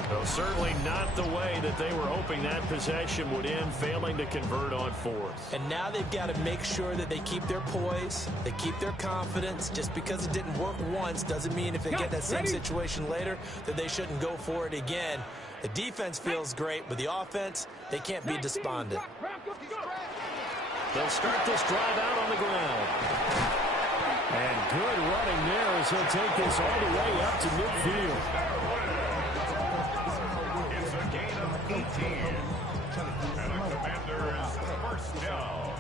Though certainly not the way that they were hoping that possession would end, failing to convert on 4th. And now they've got to make sure that they keep their poise, they keep their confidence. Just because it didn't work once doesn't mean if they get that same situation later that they shouldn't go for it again. The defense feels great, but the offense, they can't be despondent. They'll start this drive out on the ground. And good running there as he'll take this all the way up to midfield. It's a gain of 18. And the Commanders 1st down.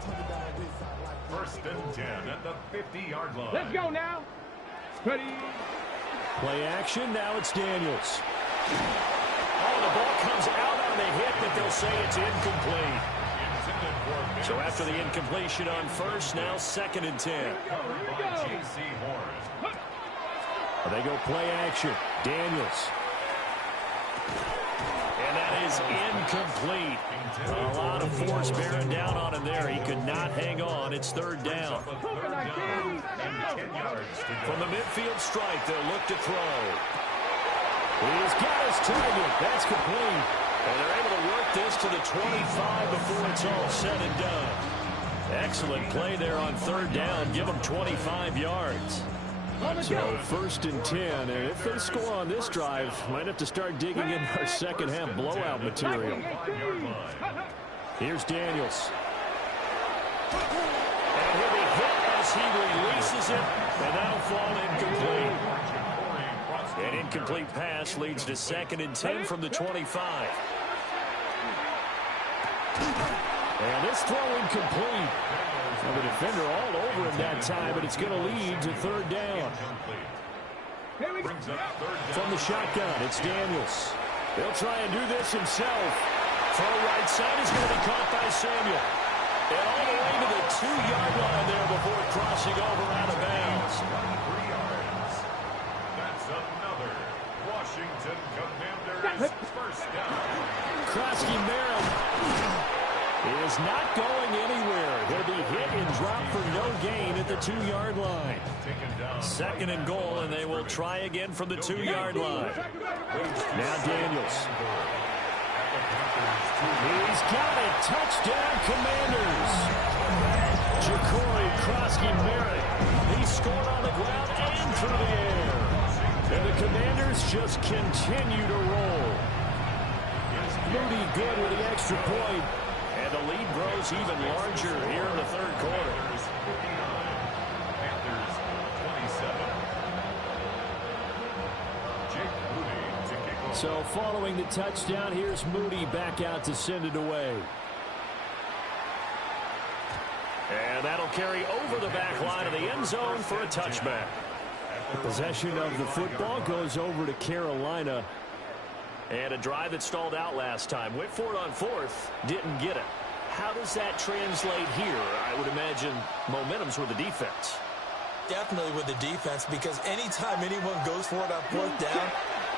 1st and 10 at the 50-yard line. Let's go now. Ready. Play action. Now it's Daniels. Oh, the ball comes out on the hit, but they'll say it's incomplete. So after the incompletion on 1st, now 2nd and 10. They go play action. Daniels. And that is incomplete. A lot of force bearing down on him there. He could not hang on. It's 3rd down. From the midfield stripe, they'll look to throw. He's got his target. That's complete. And they're able to work this to the 25 before it's all said and done. Excellent play there on 3rd down. Give them 25 yards. So 1st and 10. And if they score on this drive, might have to start digging in our second half blowout material. Here's Daniels. And he'll be hit as he releases it. And that'll fall incomplete. An incomplete pass leads to 2nd and 10 from the 25. And this throw incomplete. Well, the defender all over him that time, but it's going to lead to 3rd down. From the shotgun, it's Daniels. He'll try and do this himself. Throw right side is going to be caught by Samuel. And all the way to the 2-yard line there before crossing over out of bounds. Washington Commanders 1st down. Krosky-Merritt is not going anywhere. He'll be hit and dropped for no gain at the 2-yard line. 2nd and goal, and they will try again from the 2-yard line. Now Daniels. He's got it. Touchdown, Commanders. Ja'Cory Krosky-Merritt. He scored on the ground and through the air. And the Commanders just continue to roll. Moody good with the extra point. And the lead grows even larger here in the 3rd quarter. Panthers 27. So following the touchdown, here's Moody back out to send it away. And that'll carry over the back line of the end zone for a touchback. Possession of the football goes over to Carolina. And a drive that stalled out last time. Went for it on fourth, didn't get it. How does that translate here? I would imagine momentum's with the defense. Definitely with the defense, because anytime anyone goes for it on fourth down,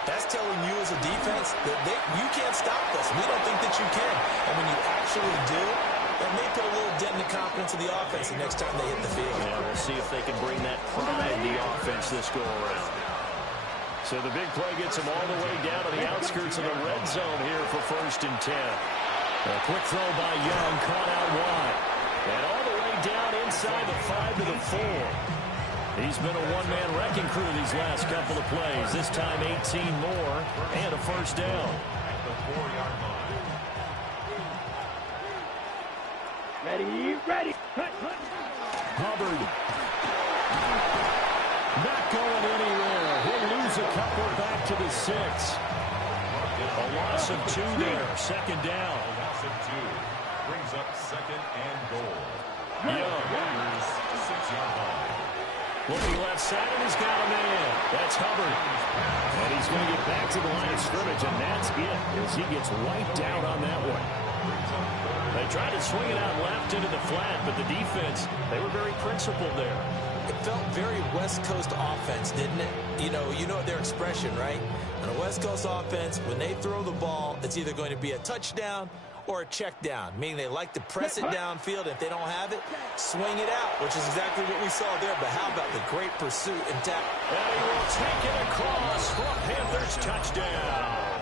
that's telling you as a defense that you can't stop us. We don't think that you can. And when you actually do, that may put a little dent in the confidence of the offense the next time they hit the field. Yeah, we'll see if they can bring that pride in the offense this go-around. So the big play gets them all the way down to the outskirts of the red zone here for 1st and 10. A quick throw by Young, caught out wide. And all the way down inside the 5 to the 4. He's been a one-man wrecking crew these last couple of plays. This time 18 more and a first down. At the 4-yard line. Ready. Hubbard. Not going anywhere. He'll lose a couple back to the 6. A loss of 2 there. Second down. A loss of 2. Brings up 2nd and goal. Young. Warriors, 6-yard line. Looking left side, and he's got a man. That's Hubbard. And he's going to get back to the line of scrimmage, and that's it, as he gets wiped out on that one. They tried to swing it out left into the flat, but the defense, they were very principled there. It felt very West Coast offense, didn't it? You know their expression, right? On a West Coast offense, when they throw the ball, it's either going to be a touchdown or a check down, meaning they like to press it downfield. If they don't have it, swing it out, which is exactly what we saw there. But how about the great pursuit and tackle? And he will take it across for a Panthers touchdown.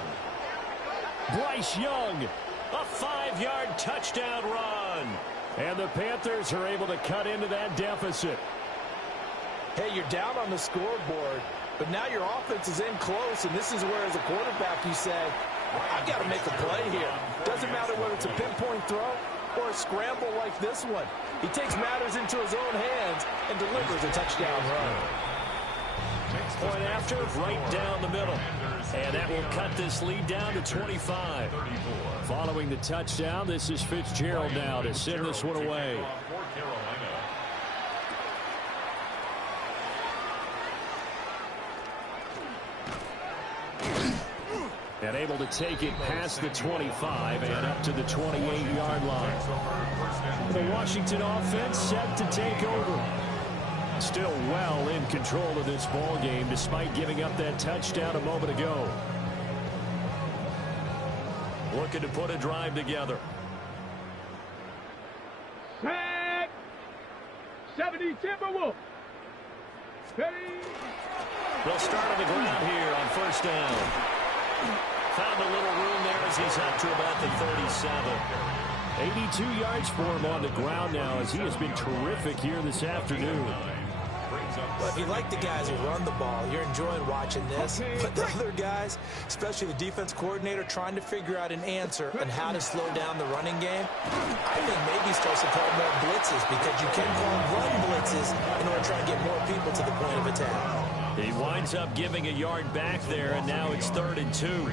Bryce Young, a 5-yard touchdown run. And the Panthers are able to cut into that deficit. Hey, you're down on the scoreboard, but now your offense is in close, and this is where, as a quarterback, you say, I've got to make a play here. Doesn't matter whether it's a pinpoint throw or a scramble like this one. He takes matters into his own hands and delivers a touchdown run. Point after, right down the middle. And that will cut this lead down to 25. Following the touchdown, this is Fitzgerald now to send this one away. And able to take it past the 25 and up to the 28-yard line. The Washington offense set to take over. Still well in control of this ball game despite giving up that touchdown a moment ago. Looking to put a drive together. Sack. 70 Timberwolves. Ready. They'll start on the ground here on first down. Found a little room there as he's up to about the 37. 82 yards for him on the ground now as he has been terrific here this afternoon. Well, if you like the guys who run the ball, you're enjoying watching this. But the other guys, especially the defense coordinator, trying to figure out an answer on how to slow down the running game. I think maybe he starts to call more blitzes, because you can call run blitzes in order to try and get more people to the point of attack. He winds up giving a yard back there, and now it's 3rd and 2.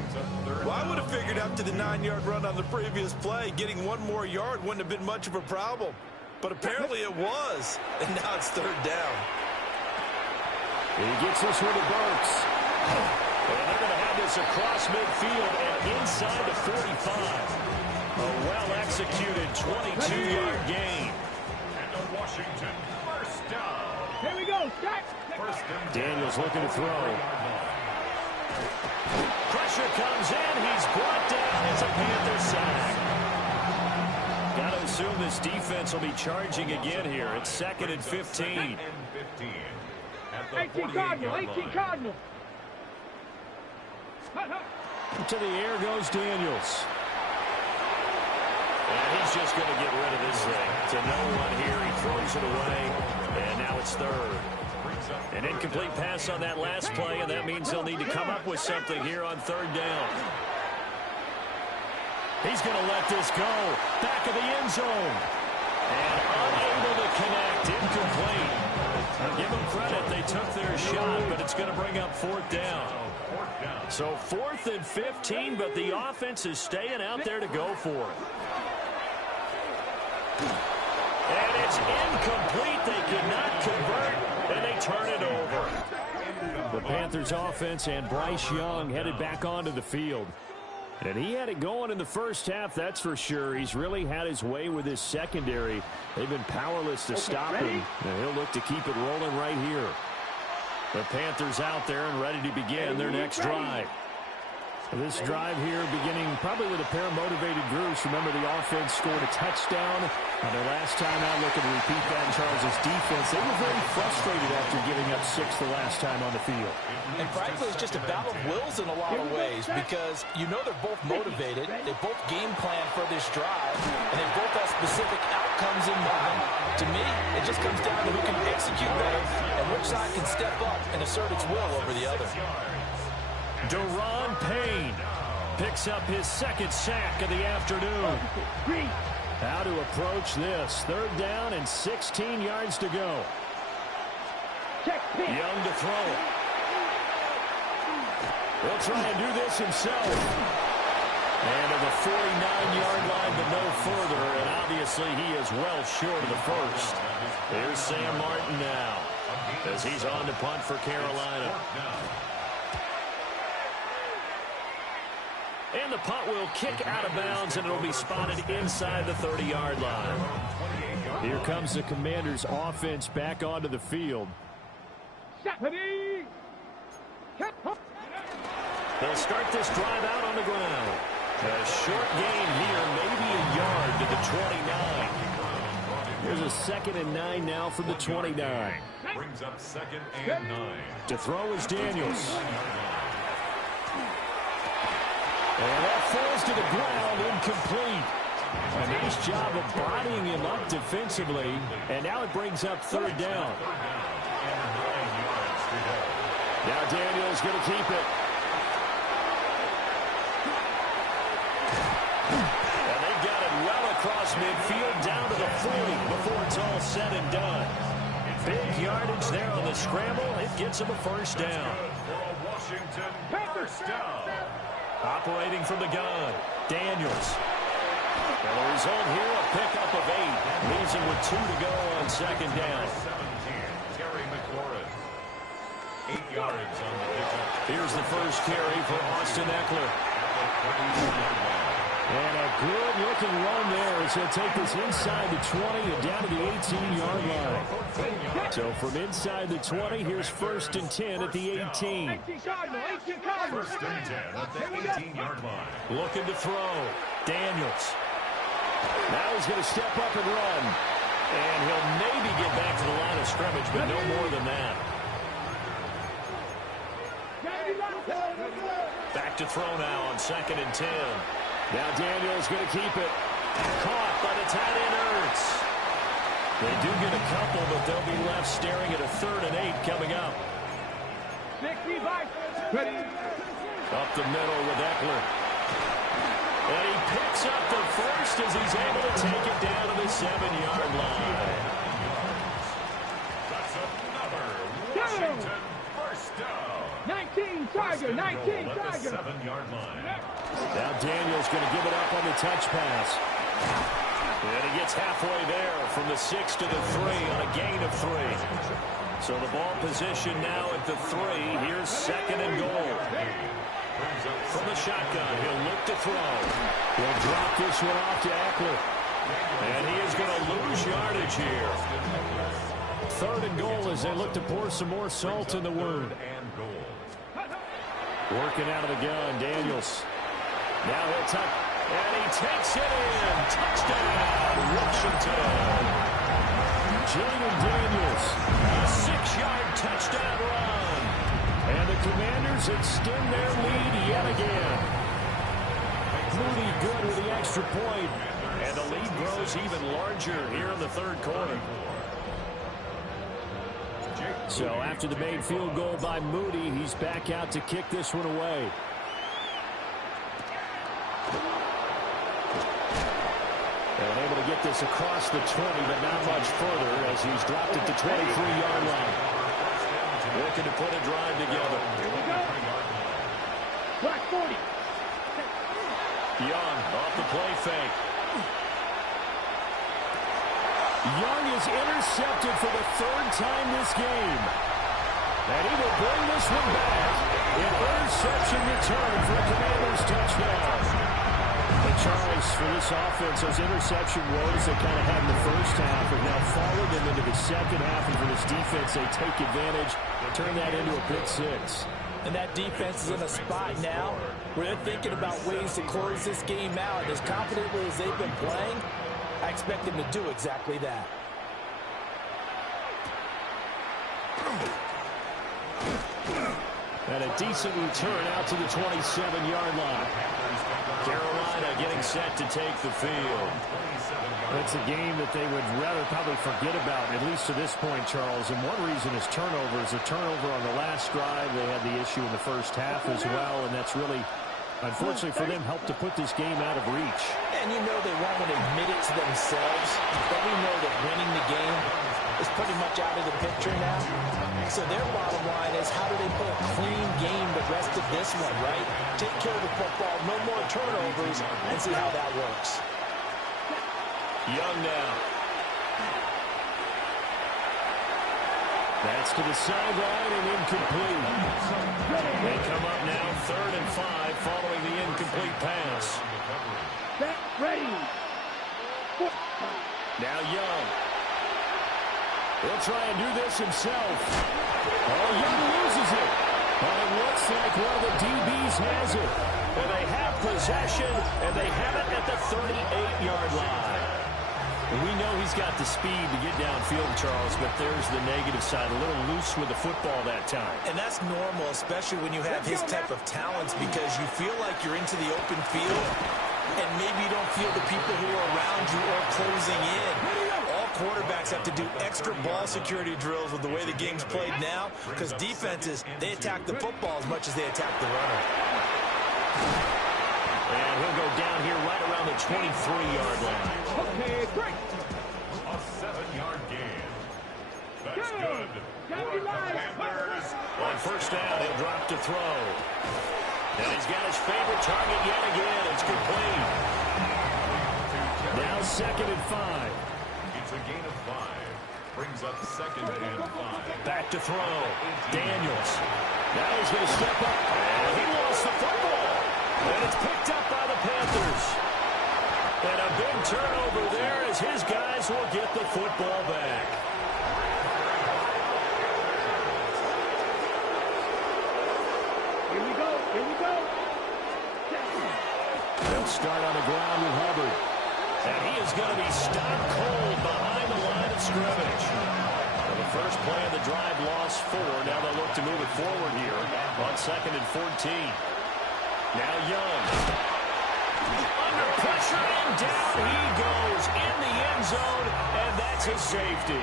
Well, I would have figured after the 9-yard run on the previous play, getting one more yard wouldn't have been much of a problem. But apparently it was, and now it's 3rd down. He gets this one to Burks. And they're going to have this across midfield and inside the 45. A well-executed 22-yard gain. And the Washington first down. Here we go. Stack. Daniels looking to throw. Pressure comes in. He's brought down as a Panther sack. Got to assume this defense will be charging again here. It's 2nd and 15. 2nd and 15. At the 18 Cardinal. 18 Cardinal. To the air goes Daniels. And he's just going to get rid of this thing. To no one here. He throws it away. And now it's 3rd. An incomplete pass on that last play, and that means they'll need to come up with something here on 3rd down. He's going to let this go. Back of the end zone. And unable to connect. Incomplete. I'll give them credit. They took their shot, but it's going to bring up 4th down. So 4th and 15, but the offense is staying out there to go for it. And it's incomplete. They cannot convert, and they turn it over. The Panthers offense and Bryce Young headed back onto the field. And he had it going in the first half, that's for sure. He's really had his way with his secondary. They've been powerless to stop him. And he'll look to keep it rolling right here. The Panthers out there and ready to begin their next drive. This drive here beginning probably with a pair of motivated groups. Remember, the offense scored a touchdown. Their last time out, looking to repeat that in Charles' defense. They were very frustrated after giving up 6 the last time on the field. And frankly, it's just a battle of wills in a lot of ways because you know they're both motivated. They both game plan for this drive, and they both have specific outcomes in mind. To me, it just comes down to who can execute better and which side can step up and assert its will over the other. Daron Payne picks up his second sack of the afternoon. How to approach this. 3rd down and 16 yards to go. Young to throw it. He'll try and do this himself. And to the 49-yard line, but no further. And obviously he is well short of the first. Here's Sam Martin now as he's on to punt for Carolina. And the punt will kick out of bounds, and it'll be spotted inside the 30-yard line. Here comes the Commanders' offense back onto the field. They'll start this drive out on the ground. A short gain here, maybe a yard to the 29. There's a 2nd and 9 now from the 29. Brings up 2nd and 9. To throw is Daniels. And that falls to the ground, incomplete. A nice job of bodying him up defensively. And now it brings up 3rd down. Now Daniels going to keep it. And they got it well across midfield down to the 40 before it's all said and done. Big yardage there on the scramble. It gets him a 1st down. Washington, 1st down. Operating from the gun, Daniels. And the result here, a pickup of 8. Leaves him with 2 to go on 2nd down. 17, Terry McLaurin. 8 yards on the pickup. Here's the first carry for Austin Eckler. And a good-looking run there as he'll take this inside the 20 and down to the 18-yard line. So from inside the 20, here's 1st and 10 at the 18. 1st and 10 at the 18-yard line. Looking to throw. Daniels. Now he's going to step up and run. And he'll maybe get back to the line of scrimmage, but no more than that. Back to throw now on 2nd and 10. Now Daniels going to keep it. Caught by the tight end Ertz. They do get a couple, but they'll be left staring at a 3rd and 8 coming up. Up the middle with Eckler. And he picks up the first as he's able to take it down to the 7-yard line. That's another Washington 1st down. 19 Tiger, 19 Tiger. 7-yard line. Now Daniels going to give it up on the touch pass. And he gets halfway there from the 6 to the 3 on a gain of 3. So the ball position now at the 3. Here's 2nd and goal. From the shotgun, he'll look to throw. He'll drop this one off to Eckler. And he is going to lose yardage here. 3rd and goal as they look to pour some more salt in the wound. Working out of the gun, Daniels. Now he'll tuck, and he takes it in. Touchdown, Washington. Jaden Daniels, a 6-yard touchdown run. And the Commanders extend their lead yet again. Moody good with the extra point, and the lead grows even larger here in the 3rd quarter. So after the made field goal by Moody, he's back out to kick this one away. And able to get this across the 20, but not much further as he's dropped it to 23-yard line. Looking to put a drive together. Black 40. Young off the play fake. Young is intercepted for the 3rd time this game. And he will bring this one back. An interception return for a Commanders touchdown. And Charles, for this offense, those interception woes they kind of had in the first half have now followed them into the second half. And for this defense, they take advantage and turn that into a pick six. And that defense is in a spot now where they're thinking about ways to close this game out. And as confidently as they've been playing, I expect them to do exactly that. And a decent return out to the 27-yard line. Carolina getting set to take the field. It's a game that they would rather probably forget about, at least to this point, Charles. And one reason is turnovers. A turnover on the last drive. They had the issue in the first half as well, and that's really, unfortunately for them, helped to put this game out of reach. And you know they won't admit it to themselves, but we know that winning the game is pretty much out of the picture now. So their bottom line is, how do they play a clean game the rest of this one, right? Take care of the football, no more turnovers, and see how that works. Young now. That's to the sideline and incomplete. They come up now 3rd and 5 following the incomplete pass. Ready. Now Young. He'll try and do this himself. Oh, Young loses it. But it looks like one of the DBs has it. And they have possession, and they have it at the 38-yard line. We know he's got the speed to get downfield, Charles, but there's the negative side. A little loose with the football that time. And that's normal, especially when you have his type of talents, because you feel like you're into the open field, and maybe you don't feel the people who are around you or closing in. All quarterbacks have to do extra ball security drills with the way the game's played now, because defenses, they attack the football as much as they attack the runner. And he'll go down here right around the 23-yard line. Okay, great. A 7-yard gain. That's good. For the Panthers. On first down, he'll drop to throw. And he's got his favorite target yet again. It's complete. Now 2nd and 5. It's a gain of 5. Brings up 2nd and 5. Back to throw. Daniels. Now he's going to step up. And he lost the football. And it's picked up by the Panthers. And a big turnover there as his guys will get the football back. Here we go. Here we go. They'll start on the ground with Hubbard. And he is going to be stopped cold behind the line of scrimmage. And the first play of the drive lost 4. Now they'll look to move it forward here on 2nd and 14. Now Young. Under pressure and down he goes in the end zone, and that's his safety.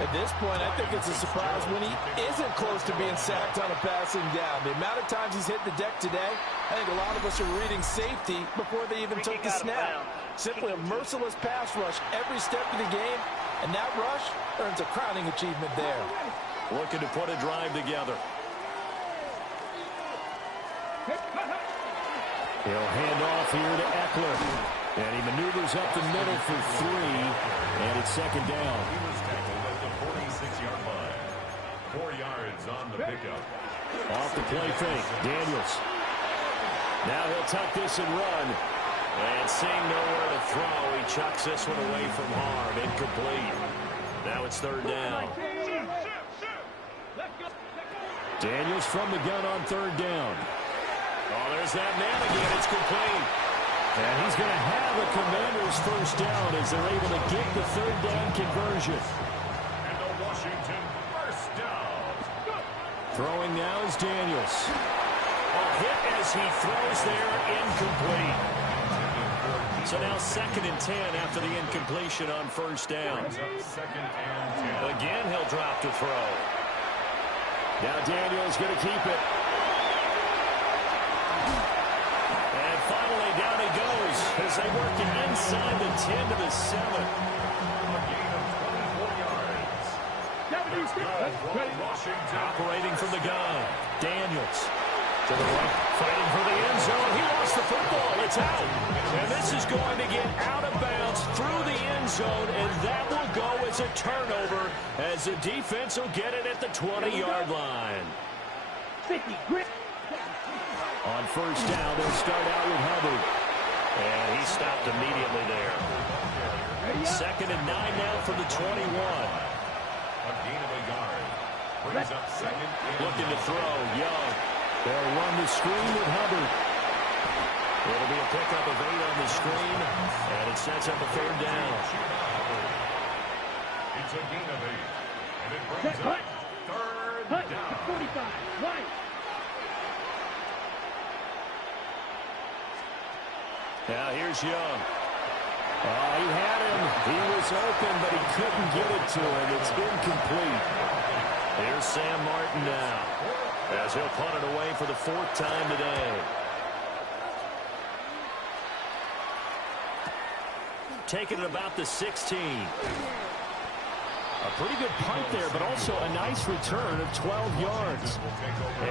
At this point, I think it's a surprise when he isn't close to being sacked on a passing down. The amount of times he's hit the deck today, I think a lot of us are reading safety before they even took the snap. Simply a merciless pass rush every step of the game, and that rush earns a crowning achievement there. Looking to put a drive together. He'll hand off here to Eckler. And he maneuvers up the middle for 3. And it's 2nd down. He was tackled at the 46-yard line. 4 yards on the pickup. Off the play fake. Daniels. Now he'll tuck this and run. And seeing nowhere to throw, he chucks this one away from harm. Incomplete. Now it's 3rd down. Daniels from the gun on 3rd down. Oh, there's that man again. It's complete. And he's going to have a Commanders first down as they're able to get the 3rd down conversion. And the Washington first down. Throwing now is Daniels. A hit as he throws there, incomplete. So now 2nd and 10 after the incompletion on first down. 2nd and 10. Again, he'll drop to throw. Now Daniels going to keep it. And finally, down he goes as they work it inside the 10 to the 7. A gain of 24 yards. Operating from the gun. Daniels. To the right, fighting for the end zone. He lost the football. It's out. And this is going to get out of bounds through the end zone, and that will go as a turnover as the defense will get it at the 20-yard line. 50, grip. On first down, they'll start out with Hubbard. And he stopped immediately there. 2nd and 9 now for the 21. A gain of a yard. Brings up 2nd and Looking to throw, Young. They'll run the screen with Hubbard. It'll be a pickup of 8 on the screen, and it sets up a 3rd down. It's a gain of 8. And it brings up 3rd down. 45, right. Now here's Young. He had him. He was open, but he couldn't get it to him. It's incomplete. Here's Sam Martin now, as he'll punt it away for the 4th time today. Taking it about the 16. A pretty good punt there, but also a nice return of 12 yards.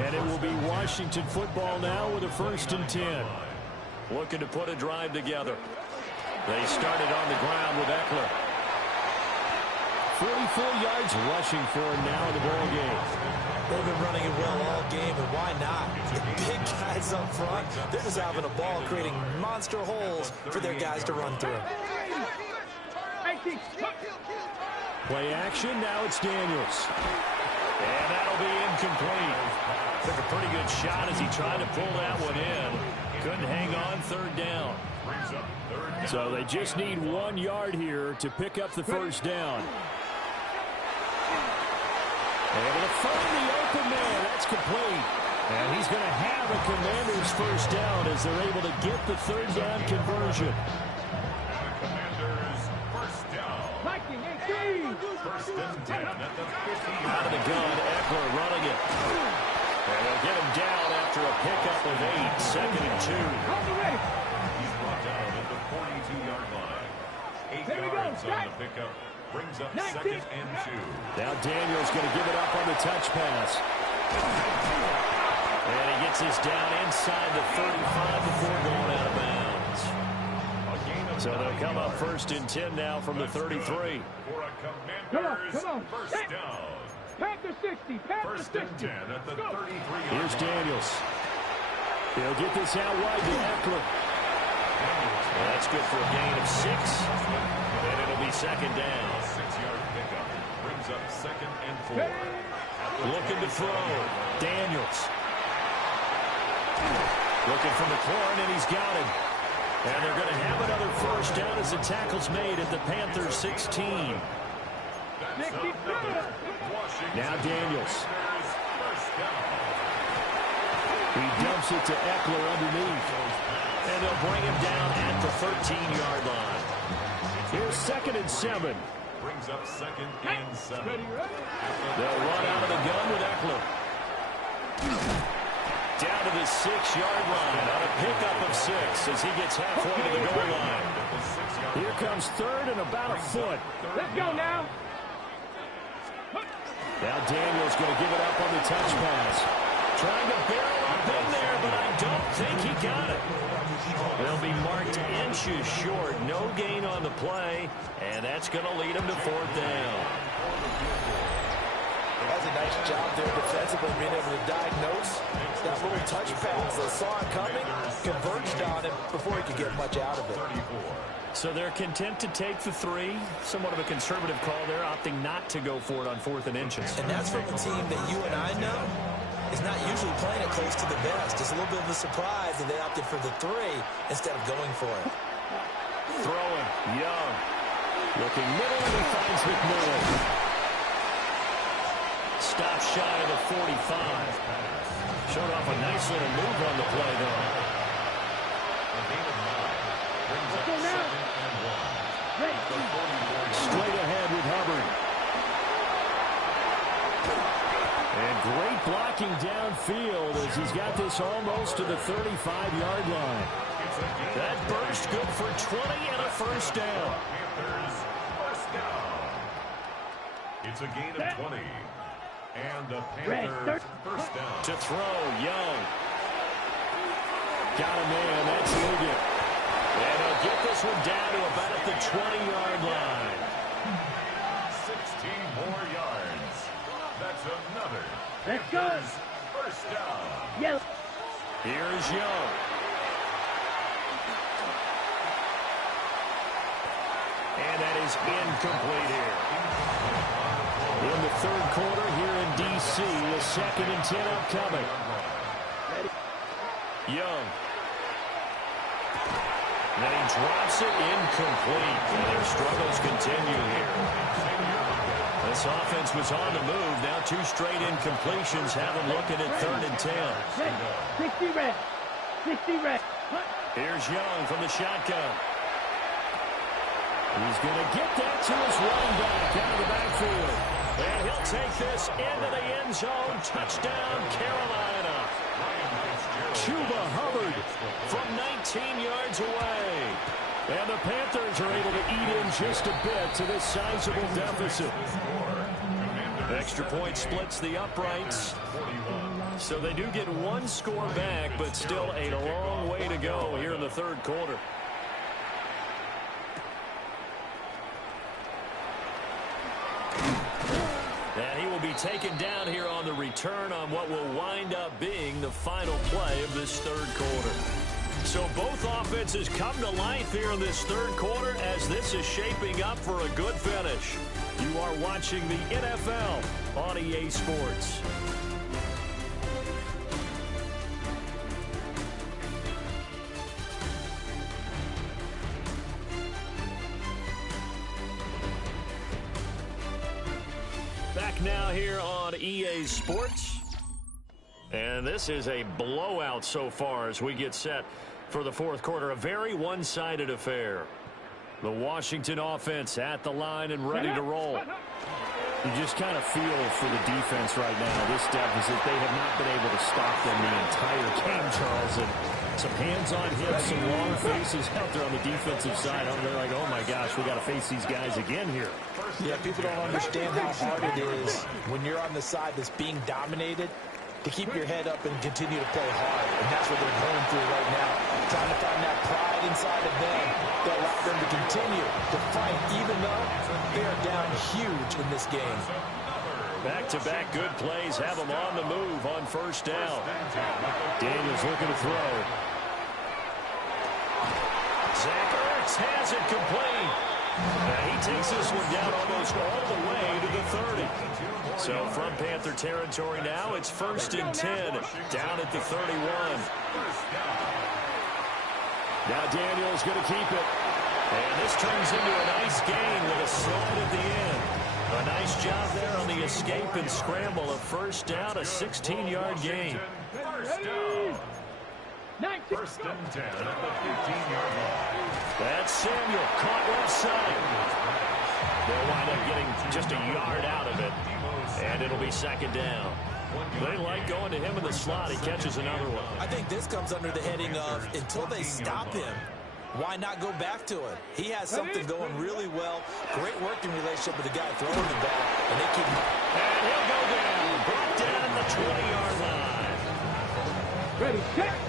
And it will be Washington football now with a 1st and 10. Looking to put a drive together. They started on the ground with Eckler. 44 yards rushing for him now in the ball game. They've been running it well all game, and why not? The big guys up front, they're just having a ball, creating monster holes for their guys to run through. Play action, now it's Daniels. And that'll be incomplete. Took a pretty good shot as he tried to pull that one in. Couldn't hang on, 3rd down. So they just need 1 yard here to pick up the 1st down. Able to find the open man. That's complete. And he's going to have a Commanders 1st down as they're able to get the 3rd down conversion. Commanders 1st down. 1st and 10 at the 50. Out of the gun, Eckler running it. And they'll get him down after a pickup of 8, 2nd and 2. He's brought down at the 42-yard line. 8 yards on the pickup. Brings up 2nd and 2. Now Daniels going to give it up on the touch pass. And he gets this down inside the 35 before going out of bounds. So they'll come up 1st and 10 now from the 33. For a Commanders 1st down. Panther 60, Panther 1st and 10 at the 33-yard line. Here's Daniels. He'll get this out wide to Eckler. That's good for a gain of 6. And it'll be 2nd down. 6-yard pickup. Brings up 2nd and 4. Looking to throw. Daniels. Looking from the corner, and he's got him. And they're going to have another 1st down as the tackle's made at the Panthers 16. Now Daniels. He dumps it to Eckler underneath. And they'll bring him down at the 13-yard line. Here's 2nd and 7. Brings up 2nd and 7. They'll run out of the gun with Eckler. Down to the 6-yard line on a pickup of 6 as he gets halfway to the goal line. Here comes 3rd and about a foot. Let's go now. Now Daniels going to give it up on the touch pass. Trying to barrel up in there, but I don't think he got it. They'll be marked inches short. No gain on the play, and that's going to lead him to 4th down. That's a nice job there defensively, being able to diagnose that little touch pass. They saw it coming, converged on him before he could get much out of it. So they're content to take the 3. Somewhat of a conservative call there, opting not to go for it on 4th and inches. And that's from a team that you and I know is not usually playing it close to the vest. It's a little bit of a surprise that they opted for the 3 instead of going for it. Throwing, Young. Looking middle, and he finds McMillan. Stop shy of the 45. Showed off a nice little move on the play, though. Straight ahead with Hubbard. And great blocking downfield as he's got this almost to the 35-yard line. That burst good for 20 and a 1st down. Panthers 1st down. It's a gain of 20. And the Panthers 1st down. To throw, Young. Got a man. That's Hilliard. And he'll get this one down to about at the 20-yard line. 16 more yards. That's another. Let's go. First down. Yes. Here's Young. And that is incomplete here. In the third quarter here in D.C., a 2nd and 10 upcoming. Young. And then he drops it incomplete. And their struggles continue here. This offense was on the move. Now 2 straight incompletions have them looking at 3rd and 10. 60 red. 60 red. Here's Young from the shotgun. He's going to get that to his running back out of the backfield. And he'll take this into the end zone. Touchdown, Carolina. Chuba Hubbard from 19 yards away. And the Panthers are able to eat in just a bit to this sizable deficit. Extra point splits the uprights. So they do get 1 score back, but still a long way to go here in the third quarter. And he will be taken down here on the return on what will wind up being the final play of this third quarter. So both offenses come to life here in this third quarter as this is shaping up for a good finish. You are watching the NFL on EA Sports. Back now here on EA Sports. And this is a blowout so far as we get set for the fourth quarter. A very one-sided affair. The Washington offense at the line and ready to roll. You just kind of feel for the defense right now. This deficit, they have not been able to stop them the entire game, Charles. And some hands-on hits, some long faces out there on the defensive side. They're like, oh, my gosh, we got to face these guys again here. Yeah, people don't understand how hard it is when you're on the side that's being dominated to keep your head up and continue to play hard. And that's what they're going through right now. Trying to find that pride inside of them that allow them to continue to fight, even though they are down huge in this game. Back-to-back good plays have them on the move on first down. Daniels looking to throw. Zach Ertz has it complete. He takes this one down almost all the way to the 30. So from Panther territory now, it's 1st and 10 down at the 31. Now Daniels going to keep it. And this turns into a nice gain with a slant at the end. A nice job there on the escape and scramble. A first down, a 16-yard gain. First and 10 at the 15-yard line. That's Samuel, caught left side. They'll wind up getting just a yard out of it, and it'll be 2nd down. They like going to him in the slot. He catches another one. I think this comes under the heading of, until they stop him, why not go back to it? He has something going really well. Great working relationship with the guy throwing the ball, and they keep him. And he'll go down. Brought down at the 20-yard line.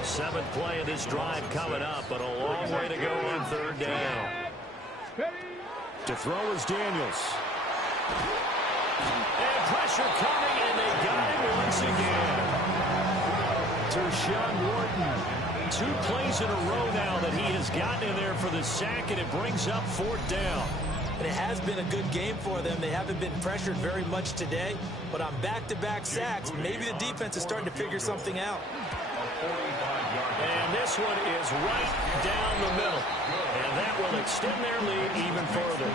7th play of this drive coming up, but a long way to go on 3rd down. To throw is Daniels. And pressure coming, and they got him once again. Tershawn Wharton, 2 plays in a row now that he has gotten in there for the sack, and it brings up 4th down. And it has been a good game for them. They haven't been pressured very much today, but on back-to-back sacks, maybe the defense is starting to figure something out. And this one is right down the middle. And that will extend their lead even further.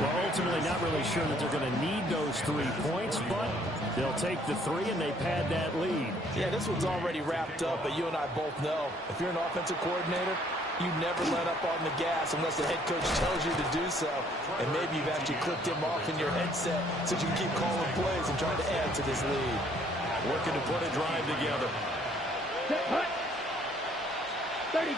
Well, ultimately not really sure that they're going to need those 3 points, but they'll take the 3 and they pad that lead. Yeah, this one's already wrapped up, but you and I both know if you're an offensive coordinator, you never let up on the gas unless the head coach tells you to do so. And maybe you've actually clicked him off in your headset so you can keep calling plays and trying to add to this lead. Looking to put a drive together. 33.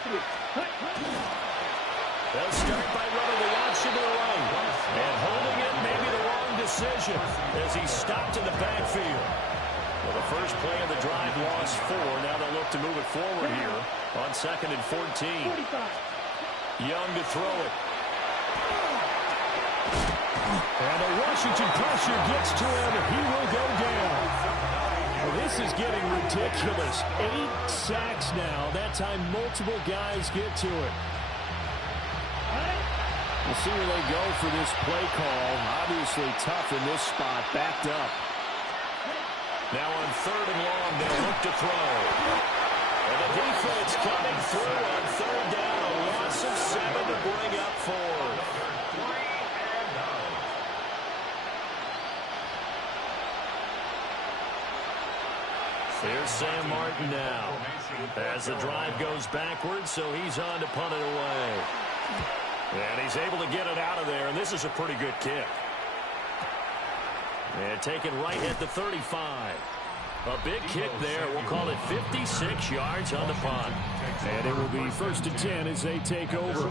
They'll start by running the option to the right. And holding it may be the wrong decision as he stopped in the backfield. Well, the first play of the drive lost 4. Now they'll look to to move it forward here on 2nd and 14. Young to throw it. And a Washington pressure gets to him. He will go down. Well, this is getting ridiculous. 8 sacks now. That time multiple guys get to it. We'll see where they go for this play call. Obviously tough in this spot. Backed up. Now on 3rd and long, they'll look to throw. And the defense coming through on 3rd down. A loss of 7 to bring up 4th. Here's Sam Martin now. As the drive goes backwards, so he's on to punt it away. And he's able to get it out of there, and this is a pretty good kick. And taken right at the 35. A big kick there. We'll call it 56 yards on the punt. And it will be 1st and 10 as they take over.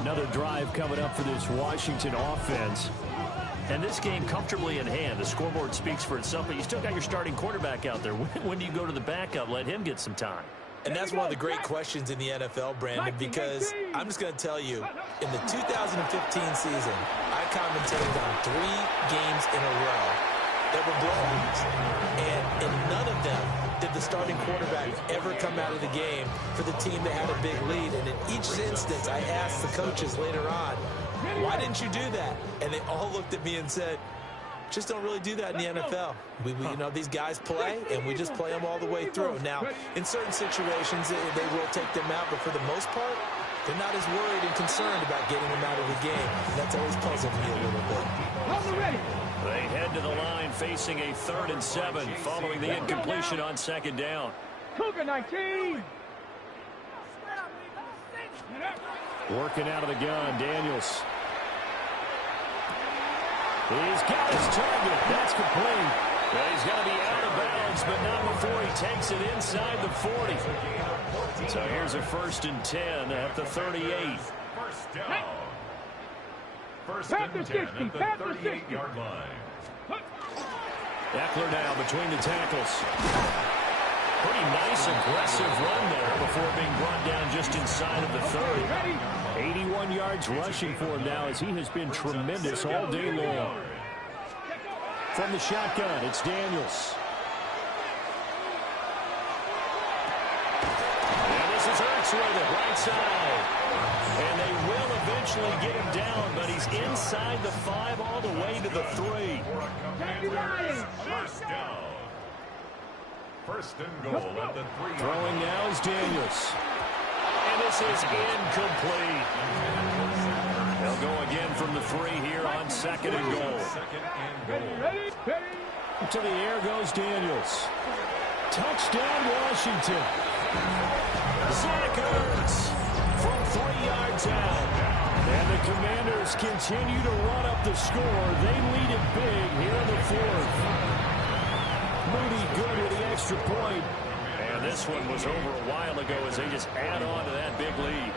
Another drive coming up for this Washington offense. And this game comfortably in hand. The scoreboard speaks for itself, but you still got your starting quarterback out there. When do you go to the backup? Let him get some time. And that's one of the great questions in the NFL, Brandon, because I'm just going to tell you, in the 2015 season, I commentated on 3 games in a row that were blowouts. And in none of them did the starting quarterback ever come out of the game for the team that had a big lead. And in each instance, I asked the coaches later on, why didn't you do that? And they all looked at me and said, just don't really do that in the NFL. We you know, these guys play, and we just play them all the way through. Now, in certain situations, they will take them out, but for the most part, they're not as worried and concerned about getting them out of the game. And that's always puzzled me a little bit. They head to the line facing a 3rd and 7 following the incompletion on 2nd down. Cougar 19. Working out of the gun, Daniels. He's got his target. That's complete. Well, he's going to be out of bounds, but not before he takes it inside the 40. So here's a 1st and 10 at the 38. First down. 1st and 10 at the 38-yard line. Eckler now between the tackles. Pretty nice, aggressive run there before being brought down just inside of the 30. 81 yards rushing for him now as he has been tremendous all day long. From the shotgun, it's Daniels. And this is Ertz with it, right side. And they will eventually get him down, but he's inside the 5 all the way to the 3. First down. 1st and goal at the 3. Throwing now is Daniels. And this is incomplete. They'll go again from the 3 here on 2nd and goal. To the air goes Daniels. Touchdown, Washington. Zach Ertz from 3 yards out. And the Commanders continue to run up the score. They lead it big here in the 4th. Moody good with the extra point. And this one was over a while ago as they just add on to that big lead.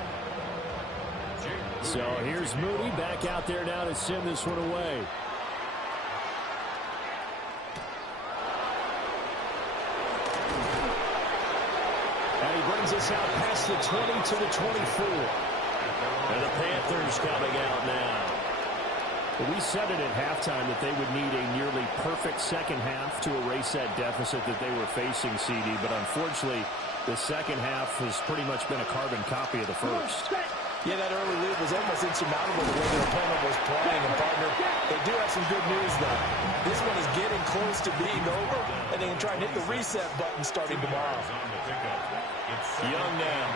So here's Moody back out there now to send this one away. And he brings us out past the 20 to the 24. And the Panthers coming out now. We said it at halftime that they would need a nearly perfect second half to erase that deficit that they were facing, CD. But unfortunately, the second half has pretty much been a carbon copy of the first. Yeah, that early lead was almost insurmountable the way their opponent was playing. And, partner, they do have some good news, though. This one is getting close to being over, and they can try and hit the reset button starting tomorrow. Young now.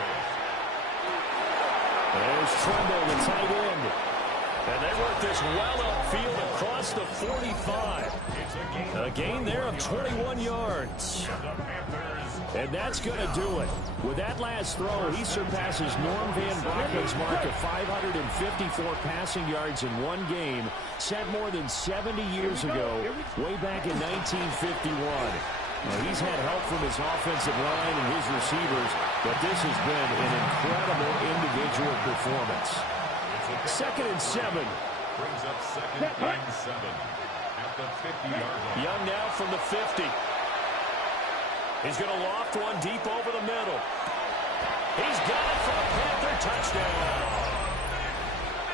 There's Tremble, the tight end. And they work this well upfield across the 45. A gain there of 21 yards. And that's going to do it. With that last throw, he surpasses Norm Van Brocken's mark of 554 passing yards in one game, set more than 70 years ago, way back in 1951. Now, he's had help from his offensive line and his receivers, but this has been an incredible individual performance. 2nd and 7. Brings up 2nd and 7 at the 50-yard line. Young now from the 50. He's going to loft one deep over touchdown.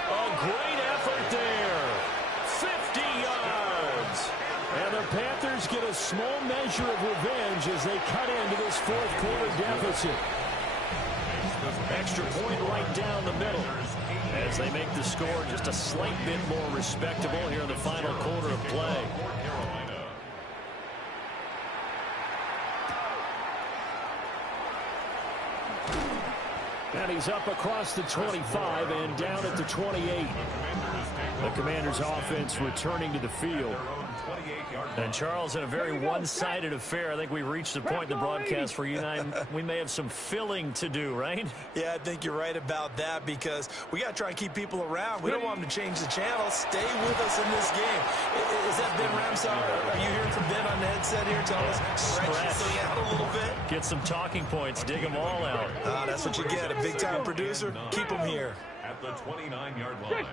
A great effort there. 50 yards. And the Panthers get a small measure of revenge as they cut into this fourth quarter deficit. Extra point right down the middle as they make the score just a slight bit more respectable here in the final quarter of play. And he's up across the 25 and down at the 28. The Commanders' offense returning to the field. And, Charles, in a very one-sided affair, I think we reached the point in the broadcast where you and I, we may have some filling to do, right? Yeah, I think you're right about that because we got to try and keep people around. We don't want them to change the channel. Stay with us in this game. Is that Ben Ramsar? Are you hearing from Ben on the headset here? Tell us, stretch this thing out a little bit. Get some talking points. Dig them all out. That's what you get. A big-time producer. Keep them here. At the 29-yard line.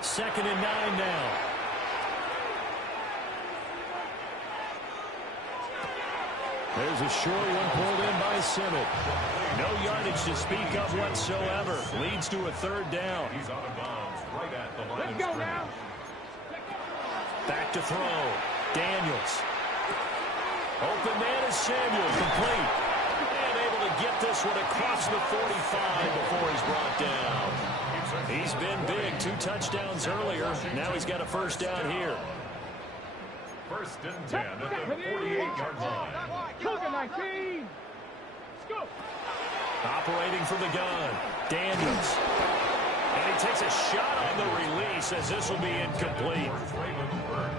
2nd and 9 now. There's a short one pulled in by Simmons. No yardage to speak of whatsoever. Leads to a 3rd down. He's out of bounds right at the line of scrimmage. Back to throw. Daniels. Open man is Samuel. Complete. And able to get this one across the 45 before he's brought down. He's been big. 2 touchdowns earlier. Now he's got a 1st down here. 1st and 10 at the 48-yard line. Operating from the gun. Daniels. And he takes a shot on the release as this will be incomplete.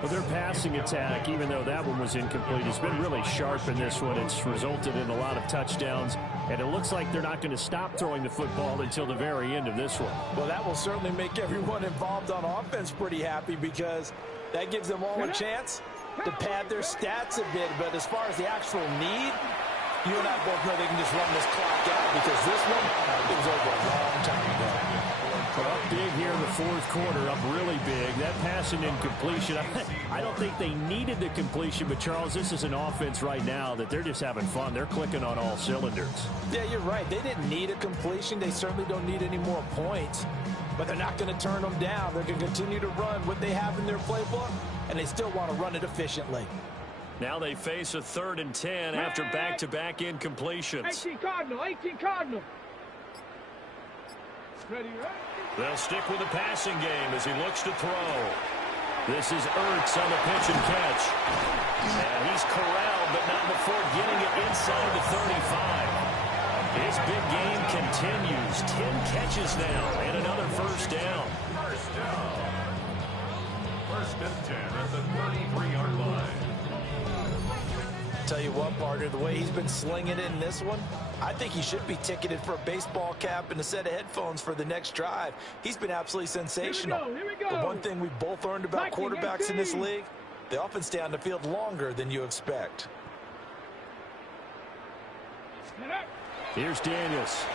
Well, their passing attack, even though that one was incomplete, has been really sharp in this one. It's resulted in a lot of touchdowns, and it looks like they're not going to stop throwing the football until the very end of this one. Well, that will certainly make everyone involved on offense pretty happy because that gives them all a chance to pad their stats a bit. But as far as the actual need, you and I both know they can just run this clock out because this one, it was over a long time ago. Well, up big here in the 4th quarter, up really big. That passing incompletion, I don't think they needed the completion, but Charles, this is an offense right now that they're just having fun. They're clicking on all cylinders. Yeah, you're right. They didn't need a completion. They certainly don't need any more points, but they're not going to turn them down. They're going to continue to run what they have in their playbook, and they still want to run it efficiently. Now they face a 3rd and 10 after back-to-back incompletions. 18 Cardinal. Ready? They'll stick with the passing game as he looks to throw. This is Ertz on the pitch and catch. And he's corralled, but not before getting it inside the 35. His big game continues. 10 catches now and another 1st down. 1st and 10 at the 33-yard line. Tell you what, partner, the way he's been slinging it in this one, I think he should be ticketed for a baseball cap and a set of headphones for the next drive. He's been absolutely sensational. Here we go. The one thing we both learned about quarterbacks in this league, they often stay on the field longer than you expect. Here's Daniels.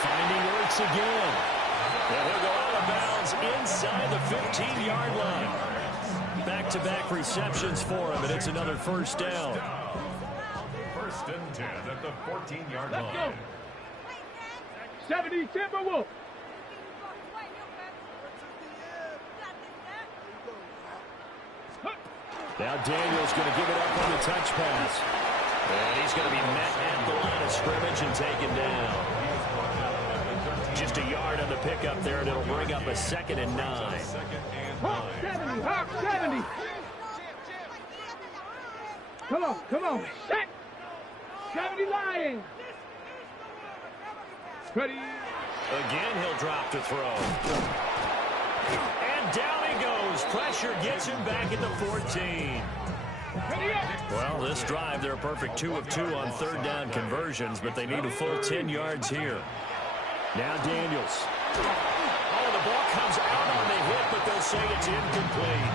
Finding Ertz again. And he'll go out of bounds inside the 15-yard line. Back-to-back receptions for him, and it's another 1st down. 1st and 10 at the 14-yard line. Let's go. 70 Timberwolves. Now Daniels going to give it up on the touch pass. And he's going to be met at the line of scrimmage and taken down. Just a yard on the pickup there, and it'll bring up a 2nd and 9. Hawk 70, Hawk 70. Come on. Set. 70 Lions. Ready. Again, he'll drop to throw. And down he goes. Pressure gets him back at the 14. Well, this drive, they're a perfect 2 of 2 on 3rd down conversions, but they need a full 10 yards here. Now Daniels. Oh, the ball comes out on the hit, but they'll say it's incomplete.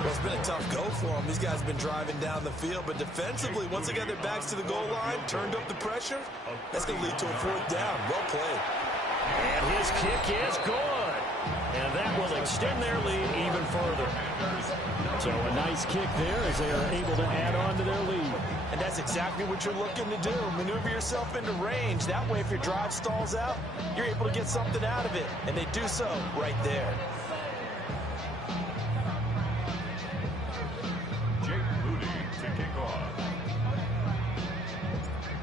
Well, it's been a tough go for them. These guys have been driving down the field, but defensively, once they got their backs to the goal line, turned up the pressure, that's going to lead to a 4th down. Well played. And his kick is good. And that will extend their lead even further. So a nice kick there as they are able to add on to their lead. And that's exactly what you're looking to do. Maneuver yourself into range. That way, if your drive stalls out, you're able to get something out of it. And they do so right there.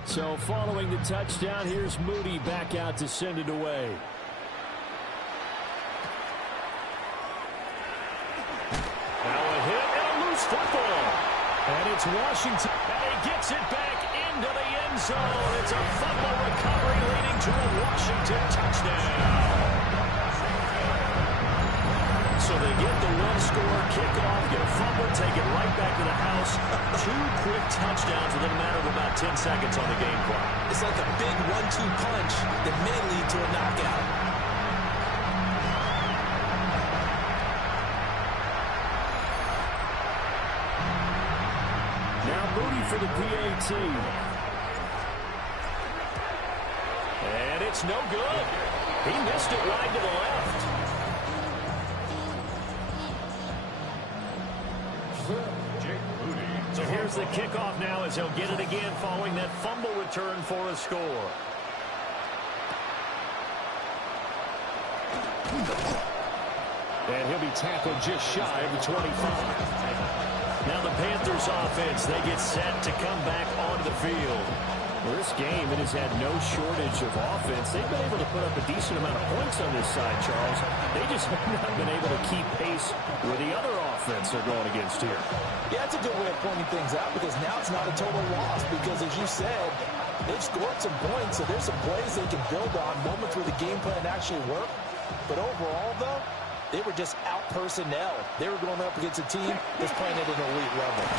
So following the touchdown, here's Moody back out to send it away. Now a hit and a loose football. And it's Washington. And he gets it back into the end zone. It's a fumble recovery leading to a Washington touchdown. So they get the one-score kickoff, get a fumble, take it right back to the house. 2 quick touchdowns within a matter of about 10 seconds on the game clock. It's like a big 1-2 punch that may lead to a knockout. Now Moody for the PAT. And it's no good. He missed it wide to the left. So here's the kickoff now as he'll get it again following that fumble return for a score. And he'll be tackled just shy of the 25. Now the Panthers offense, they get set to come back onto the field. Well, this game, it has had no shortage of offense. They've been able to put up a decent amount of points on this side, Charles. They just have not been able to keep pace with the other offense they're going against here. Yeah, that's a good way of pointing things out because now it's not a total loss because, as you said, they've scored some points, so there's some plays they can build on, moments where the game plan actually worked. But overall, though, they were just out-personnel. They were going up against a team that's playing at an elite level.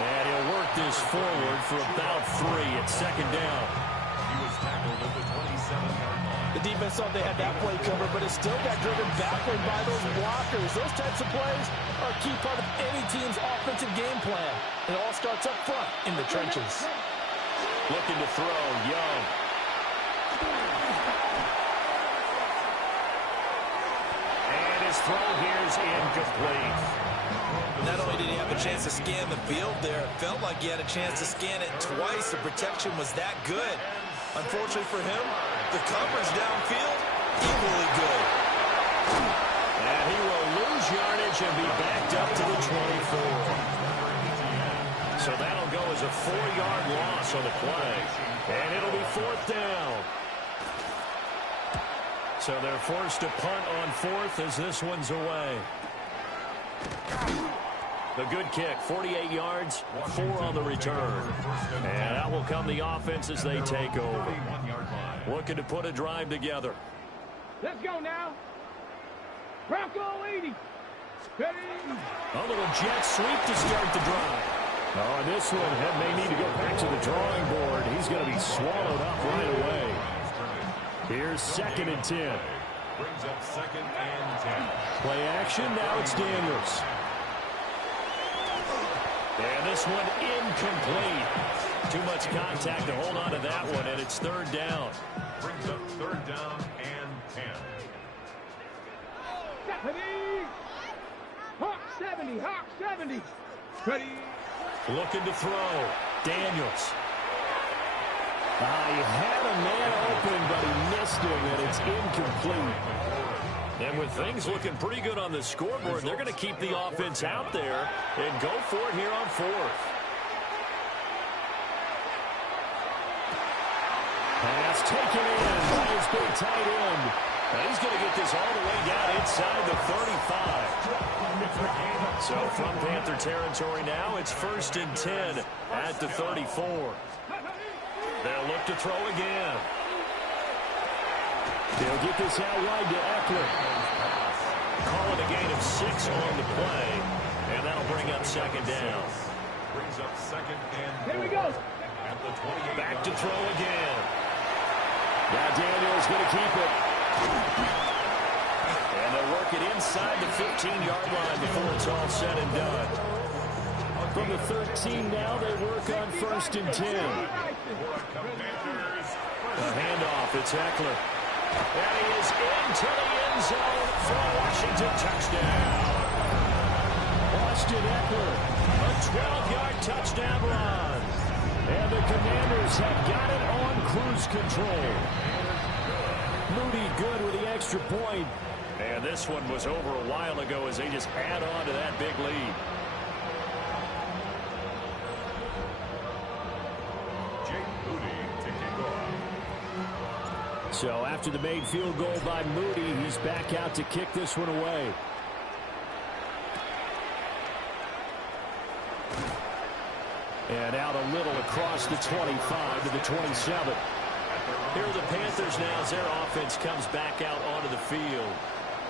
And he'll work this forward for about 3 at second down. He was tackled at the 27-yard line. The defense thought they had that play covered, but it still got driven backward by those blockers. Those types of plays are a key part of any team's offensive game plan. It all starts up front in the trenches. Looking to throw, Young. And his throw here's incomplete. Not only did he have a chance to scan the field there, it felt like he had a chance to scan it twice. The protection was that good. Unfortunately for him, the coverage downfield, equally good. And he will lose yardage and be backed up to the 24. So that'll go as a 4-yard loss on the play. And it'll be 4th down. So they're forced to punt on 4th as this one's away. The good kick, 48 yards, 4 on the return. And out will come the offense as they take over. Looking to put a drive together. Let's go now. Bronco 80. Ready? A little jet sweep to start the drive. Oh, and this one may need to go back to the drawing board. He's going to be swallowed up right away. Here's 2nd and 10. Brings up 2nd and 10. Play action, now it's Daniels. And this one incomplete. Too much contact to hold on to that one, and it's 3rd down. Brings up 3rd down and 10. Ready? Hawk 70. Hawk 70. Ready? Looking to throw. Daniels. He had a man open, but he missed him, and it's incomplete. And with things looking pretty good on the scoreboard, they're going to keep the offense out there and go for it here on 4th. Pass taken in by his big tight end. And he's going to get this all the way down inside the 35. So from Panther territory now, it's 1st and 10 at the 34. They'll look to throw again. They'll get this out wide to Eckler. Call it a gain of 6 on the play. And that'll bring up 2nd down. Brings up 2nd and 4. Here we go. At the 28. Back to throw again. Now Daniels going to keep it. And they'll work it inside the 15-yard line before it's all said and done. From the 13 now, they work on 1st and 10. A handoff, it's Eckler. And he is into the end zone for a Washington touchdown. Well, Austin Eckler, a 12-yard touchdown run. And the Commanders have got it on cruise control. Moody good with the extra point. And this one was over a while ago as they just add on to that big lead. So after the made field goal by Moody, he's back out to kick this one away. And out a little across the 25 to the 27. Here are the Panthers now as their offense comes back out onto the field.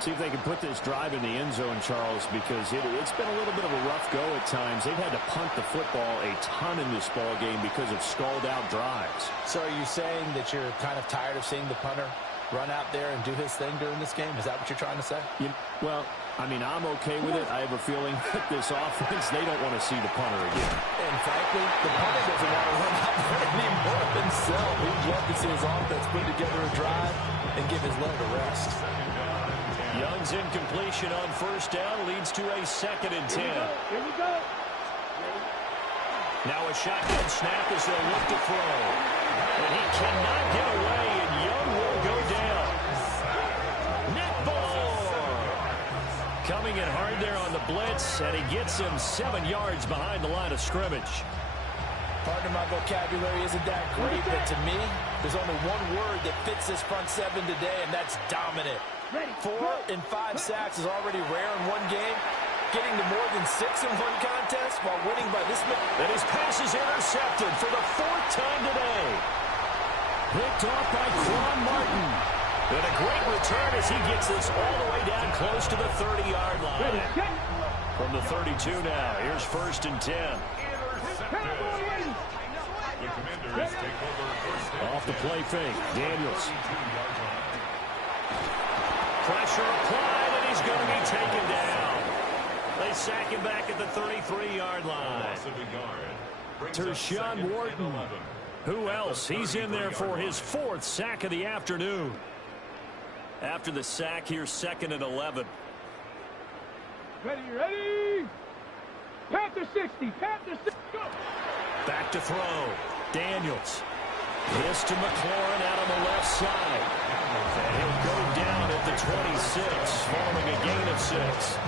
See if they can put this drive in the end zone, Charles, because it's been a little bit of a rough go at times. They've had to punt the football a ton in this ball game because of stalled-out drives. So are you saying that you're kind of tired of seeing the punter run out there and do his thing during this game? Is that what you're trying to say? Well, I mean, I'm okay with it. I have a feeling that this offense, they don't want to see the punter again. And frankly, the punter doesn't want to run out there anymore himself. He'd love to see his offense put together a drive and give his leg a rest. Young's incompletion on first down leads to a 2nd and 10. Here we go. Now a shotgun snap as they'll look to throw. And he cannot get away, and Young will go down. Nick Ballore coming in hard there on the blitz, and he gets him 7 yards behind the line of scrimmage. Pardon my vocabulary isn't that great, but to me, there's only one word that fits this front seven today, and that's dominant. 4 and 5 sacks is already rare in one game. Getting to more than 6 in one contest while winning by this many. And his pass is intercepted for the 4th time today. Picked off by Quan Martin. And a great return as he gets this all the way down close to the 30-yard line. From the 32 now, here's 1st and 10. Off the play fake, Daniels. Pressure applied, and he's going to be taken down. They sack him back at the 33-yard line. Tershawn Wharton. Who else? He's in there for his 4th sack of the afternoon. After the sack, here's 2nd and 11. Ready. Panther 60. Panther 60. Go. Back to throw. Daniels. This to McLaurin out on the left side. And he'll go down at the 26, following a gain of 6.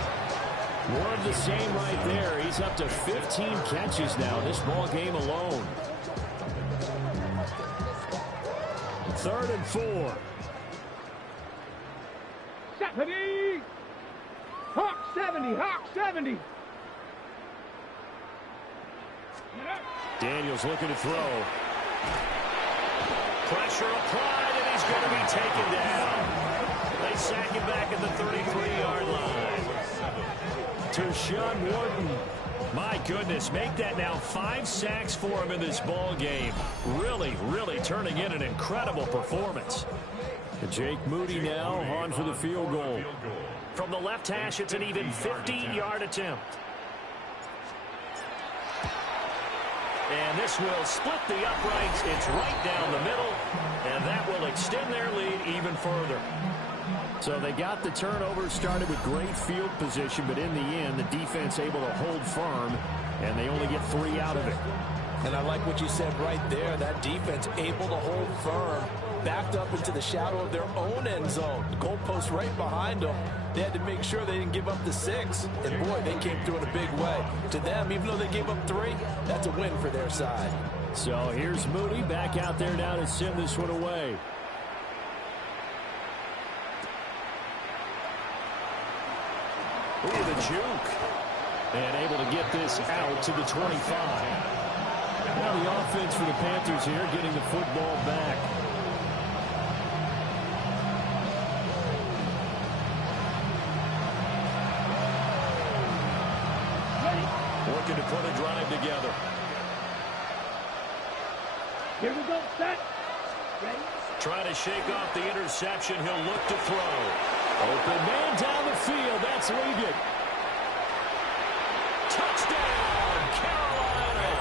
More of the same right there. He's up to 15 catches now in this ball game alone. 3rd and 4. 70. Hawk 70. Hawk 70. Daniels looking to throw. Pressure applied, and he's going to be taken down. They sack him back at the 33-yard line. Tershawn Wharton. My goodness, make that now 5 sacks for him in this ball game. Really, really turning in an incredible performance. Jake Moody now on for the field goal. From the left hash, it's an even 50-yard attempt. And this will split the uprights. It's right down the middle, and that will extend their lead even further. So they got the turnover, started with great field position, but in the end, the defense able to hold firm, and they only get 3 out of it. And I like what you said right there. That defense able to hold firm, backed up into the shadow of their own end zone. The goalpost right behind them. They had to make sure they didn't give up the 6. And, boy, they came through in a big way. To them, even though they gave up 3, that's a win for their side. So here's Moody back out there now to send this one away. Ooh, the juke. And able to get this out to the 25. Now the offense for the Panthers here getting the football back. Looking to put a drive together. Here we go. Set. Ready. Trying to shake off the interception. He'll look to throw. Open man down the field. That's Ligon. Touchdown, Carolina.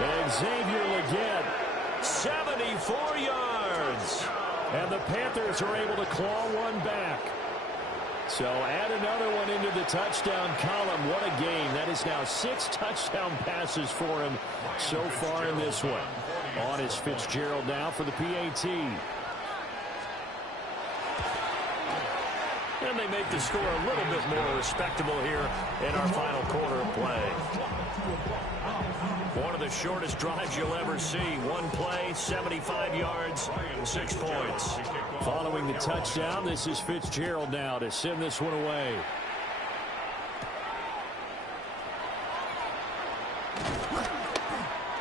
And Xavier Legette, 74 yards. And the Panthers are able to claw one back. So add another one into the touchdown column. What a game. That is now 6 touchdown passes for him so far in this one. On is Fitzgerald now for the PAT. And they make the score a little bit more respectable here in our final quarter of play. One of the shortest drives you'll ever see. One play, 75 yards, 6 points. Following the touchdown, this is Fitzgerald now to send this one away.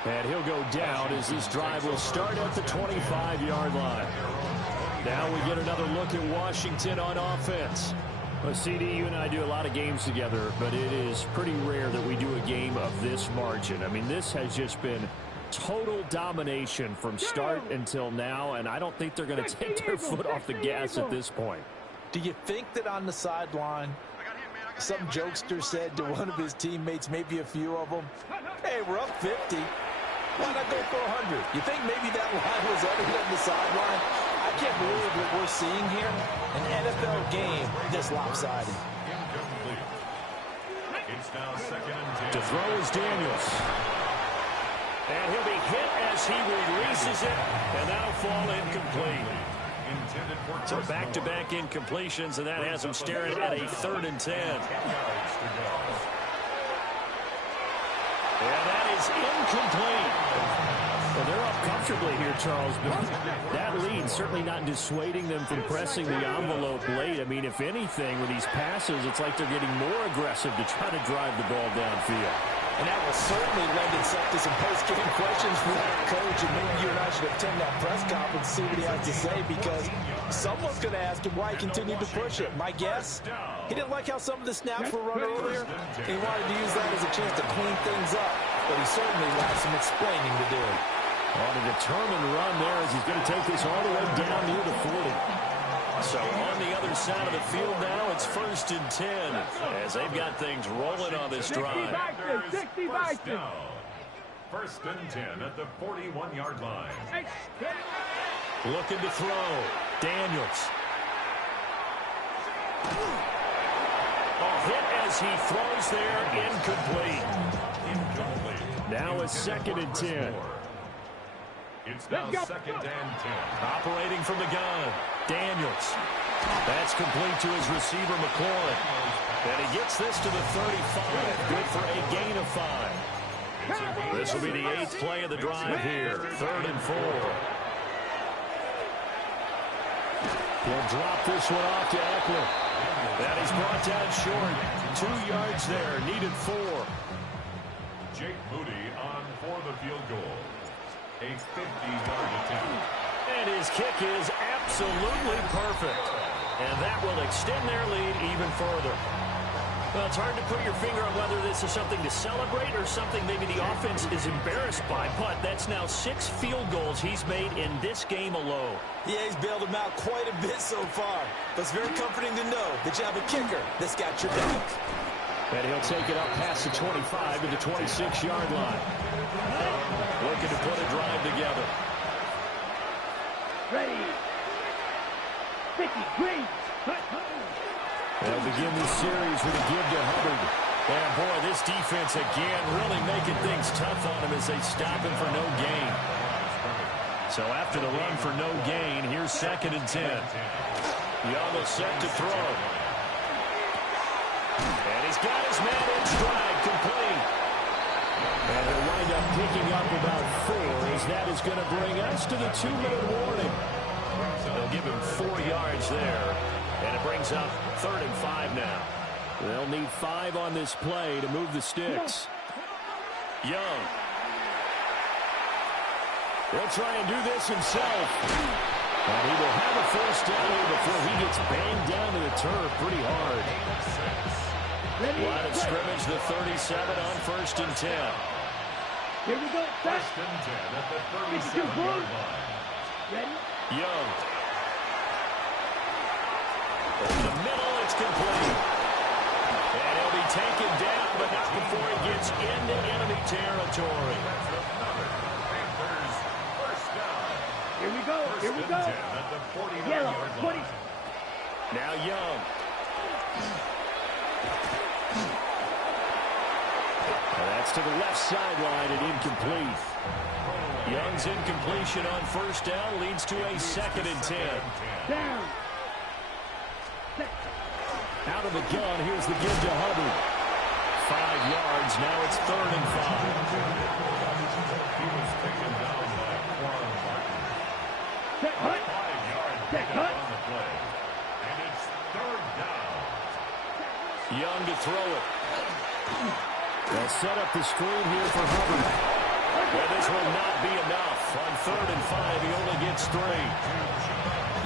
And he'll go down as this drive will start at the 25-yard line. Now we get another look at Washington on offense. Well, CD, you and I do a lot of games together, but it is pretty rare that we do a game of this margin. I mean, this has just been total domination from start until now, and I don't think they're going to take their foot off the gas at this point. Do you think that on the sideline, some jokester said to one of his teammates, maybe a few of them, hey, we're up 50. Why not go for 100? You think maybe that line was uttered on the sideline? I can't believe what we're seeing here. An NFL game this lopsided. It's now 2nd and 10. To throw is Daniels. And he'll be hit as he releases it, and that'll fall incomplete. So back-to-back incompletions, and that has him staring at a 3rd and 10. And that is incomplete. Well, they're up comfortably here, Charles, but that lead certainly not dissuading them from pressing the envelope late. I mean, if anything, with these passes, it's like they're getting more aggressive to try to drive the ball downfield. And that will certainly lend itself to some post-game questions for that coach, and maybe you and I should attend that press conference and see what he has to say, because someone's going to ask him why he continued to push it. My guess, he didn't like how some of the snaps were run earlier, and he wanted to use that as a chance to clean things up, but he certainly has some explaining to do. On a determined run there as he's going to take this all the way down near the 40. So on the other side of the field now, it's 1st and 10 as they've got things rolling on this drive. 1st and 10 at the 41-yard line. Looking to throw. Daniels. A hit as he throws there, incomplete. Now it's 2nd and 10. It's now 2nd and 10. Operating from the gun. Daniels. That's complete to his receiver, McLaurin. And he gets this to the 35. Good for a gain of 5. This will be the 8th play of the drive here. 3rd and 4. He'll drop this one off to Eckler. That is brought down short. 2 yards there. Needed 4. Jake Moody on for the field goal. A 50-yard attempt. And his kick is absolutely perfect. And that will extend their lead even further. Well, it's hard to put your finger on whether this is something to celebrate or something maybe the offense is embarrassed by. But that's now 6 field goals he's made in this game alone. Yeah, he's bailed him out quite a bit so far. But it's very comforting to know that you have a kicker that's got your back. And he'll take it up past the 25 to the 26-yard line. Looking to put a drive together. Ready. 50, green. They'll begin this series with a give to Hubbard. And boy, this defense again really making things tough on him as they stop him for no gain. So after the run for no gain, here's 2nd and 10. Young is set to throw. And he's got his man in stride, complete. And he'll wind up picking up about 4 as that is going to bring us to the 2-minute warning. They'll give him 4 yards there. And it brings up 3rd and 5 now. They'll need 5 on this play to move the sticks. Young. He'll try and do this himself. And he will have a first down here before he gets banged down to the turf pretty hard. Line of scrimmage, the 37 on 1st and 10. Here we go. 1st and 10 at the 37-yard line. Ready? Young. Over the middle, it's complete. And he'll be taken down, but not before he gets into enemy territory. Panthers, first down. Here we go. Here we go. 10 at the 49-yard Yellow. line. 20. Now Young. That's to the left sideline and incomplete. Young's incompletion on first down leads to a 2nd and 10. Down. Out of the gun, here's the give to Hubbard. 5 yards, now it's 3rd and 5. He was taken down by Quan Martin. Check hut. 5-yard Check pickup hut. on the play. And it's 3rd down. Young to throw it. They'll set up the screen here for Hubbard. Well, this will not be enough. On 3rd and 5, he only gets 3.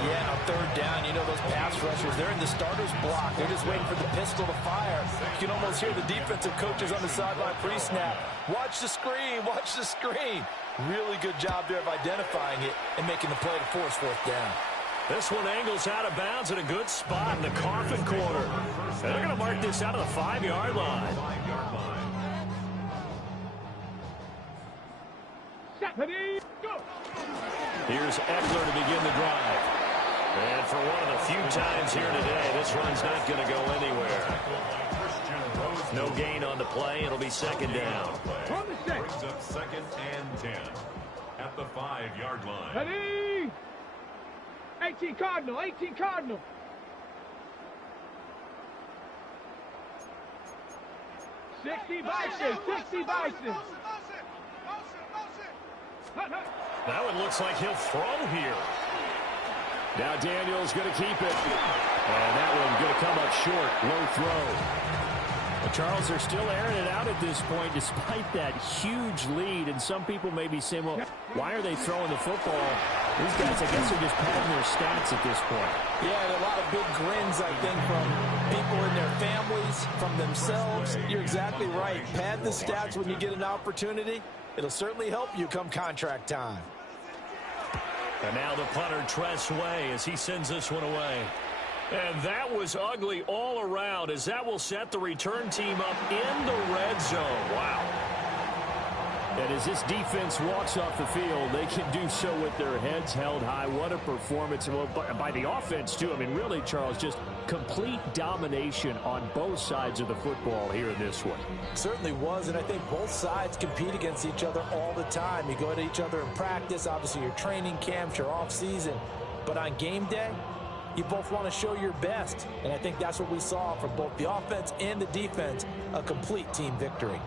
Yeah, on 3rd down, you know those pass rushers, they're in the starter's block. They're just waiting for the pistol to fire. You can almost hear the defensive coaches on the sideline pre-snap. Watch the screen, watch the screen. Really good job there of identifying it and making the play to force 4th down. This one angles out of bounds at a good spot in the coffin corner. They're going to mark this out of the 5-yard line. Here's Eckler to begin the drive. And for one of the few times here today, this run's not going to go anywhere. No gain on the play. It'll be 2nd down. Brings up 2nd and 10 at the 5-yard line. Ready? 18 Cardinal, 18 Cardinal. Sixty Bison, 60 Bison. That one looks like he'll throw here. Now Daniel's going to keep it. And that one going to come up short. Low throw. Well, Charles, they're still airing it out at this point despite that huge lead. And some people may be saying, well, why are they throwing the football? These guys, I guess, are just padding their stats at this point. Yeah, and a lot of big grins, I think, from people in their families, from themselves. You're exactly right. Pad the stats when you get an opportunity. It'll certainly help you come contract time. And now the punter, Tress Way, as he sends this one away. And that was ugly all around, as that will set the return team up in the red zone. Wow. And as this defense walks off the field, they can do so with their heads held high. What a performance by the offense, too. I mean, really, Charles, just complete domination on both sides of the football here in this one. Certainly was, and I think both sides compete against each other all the time. You go at each other in practice, obviously your training camps, your off-season. But on game day, you both want to show your best. And I think that's what we saw from both the offense and the defense, a complete team victory.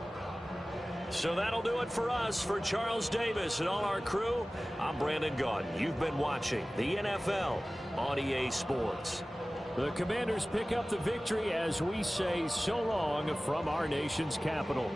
So that'll do it for us. For Charles Davis and all our crew, I'm Brandon Gaudin. You've been watching the NFL on EA Sports. The Commanders pick up the victory as we say so long from our nation's capital.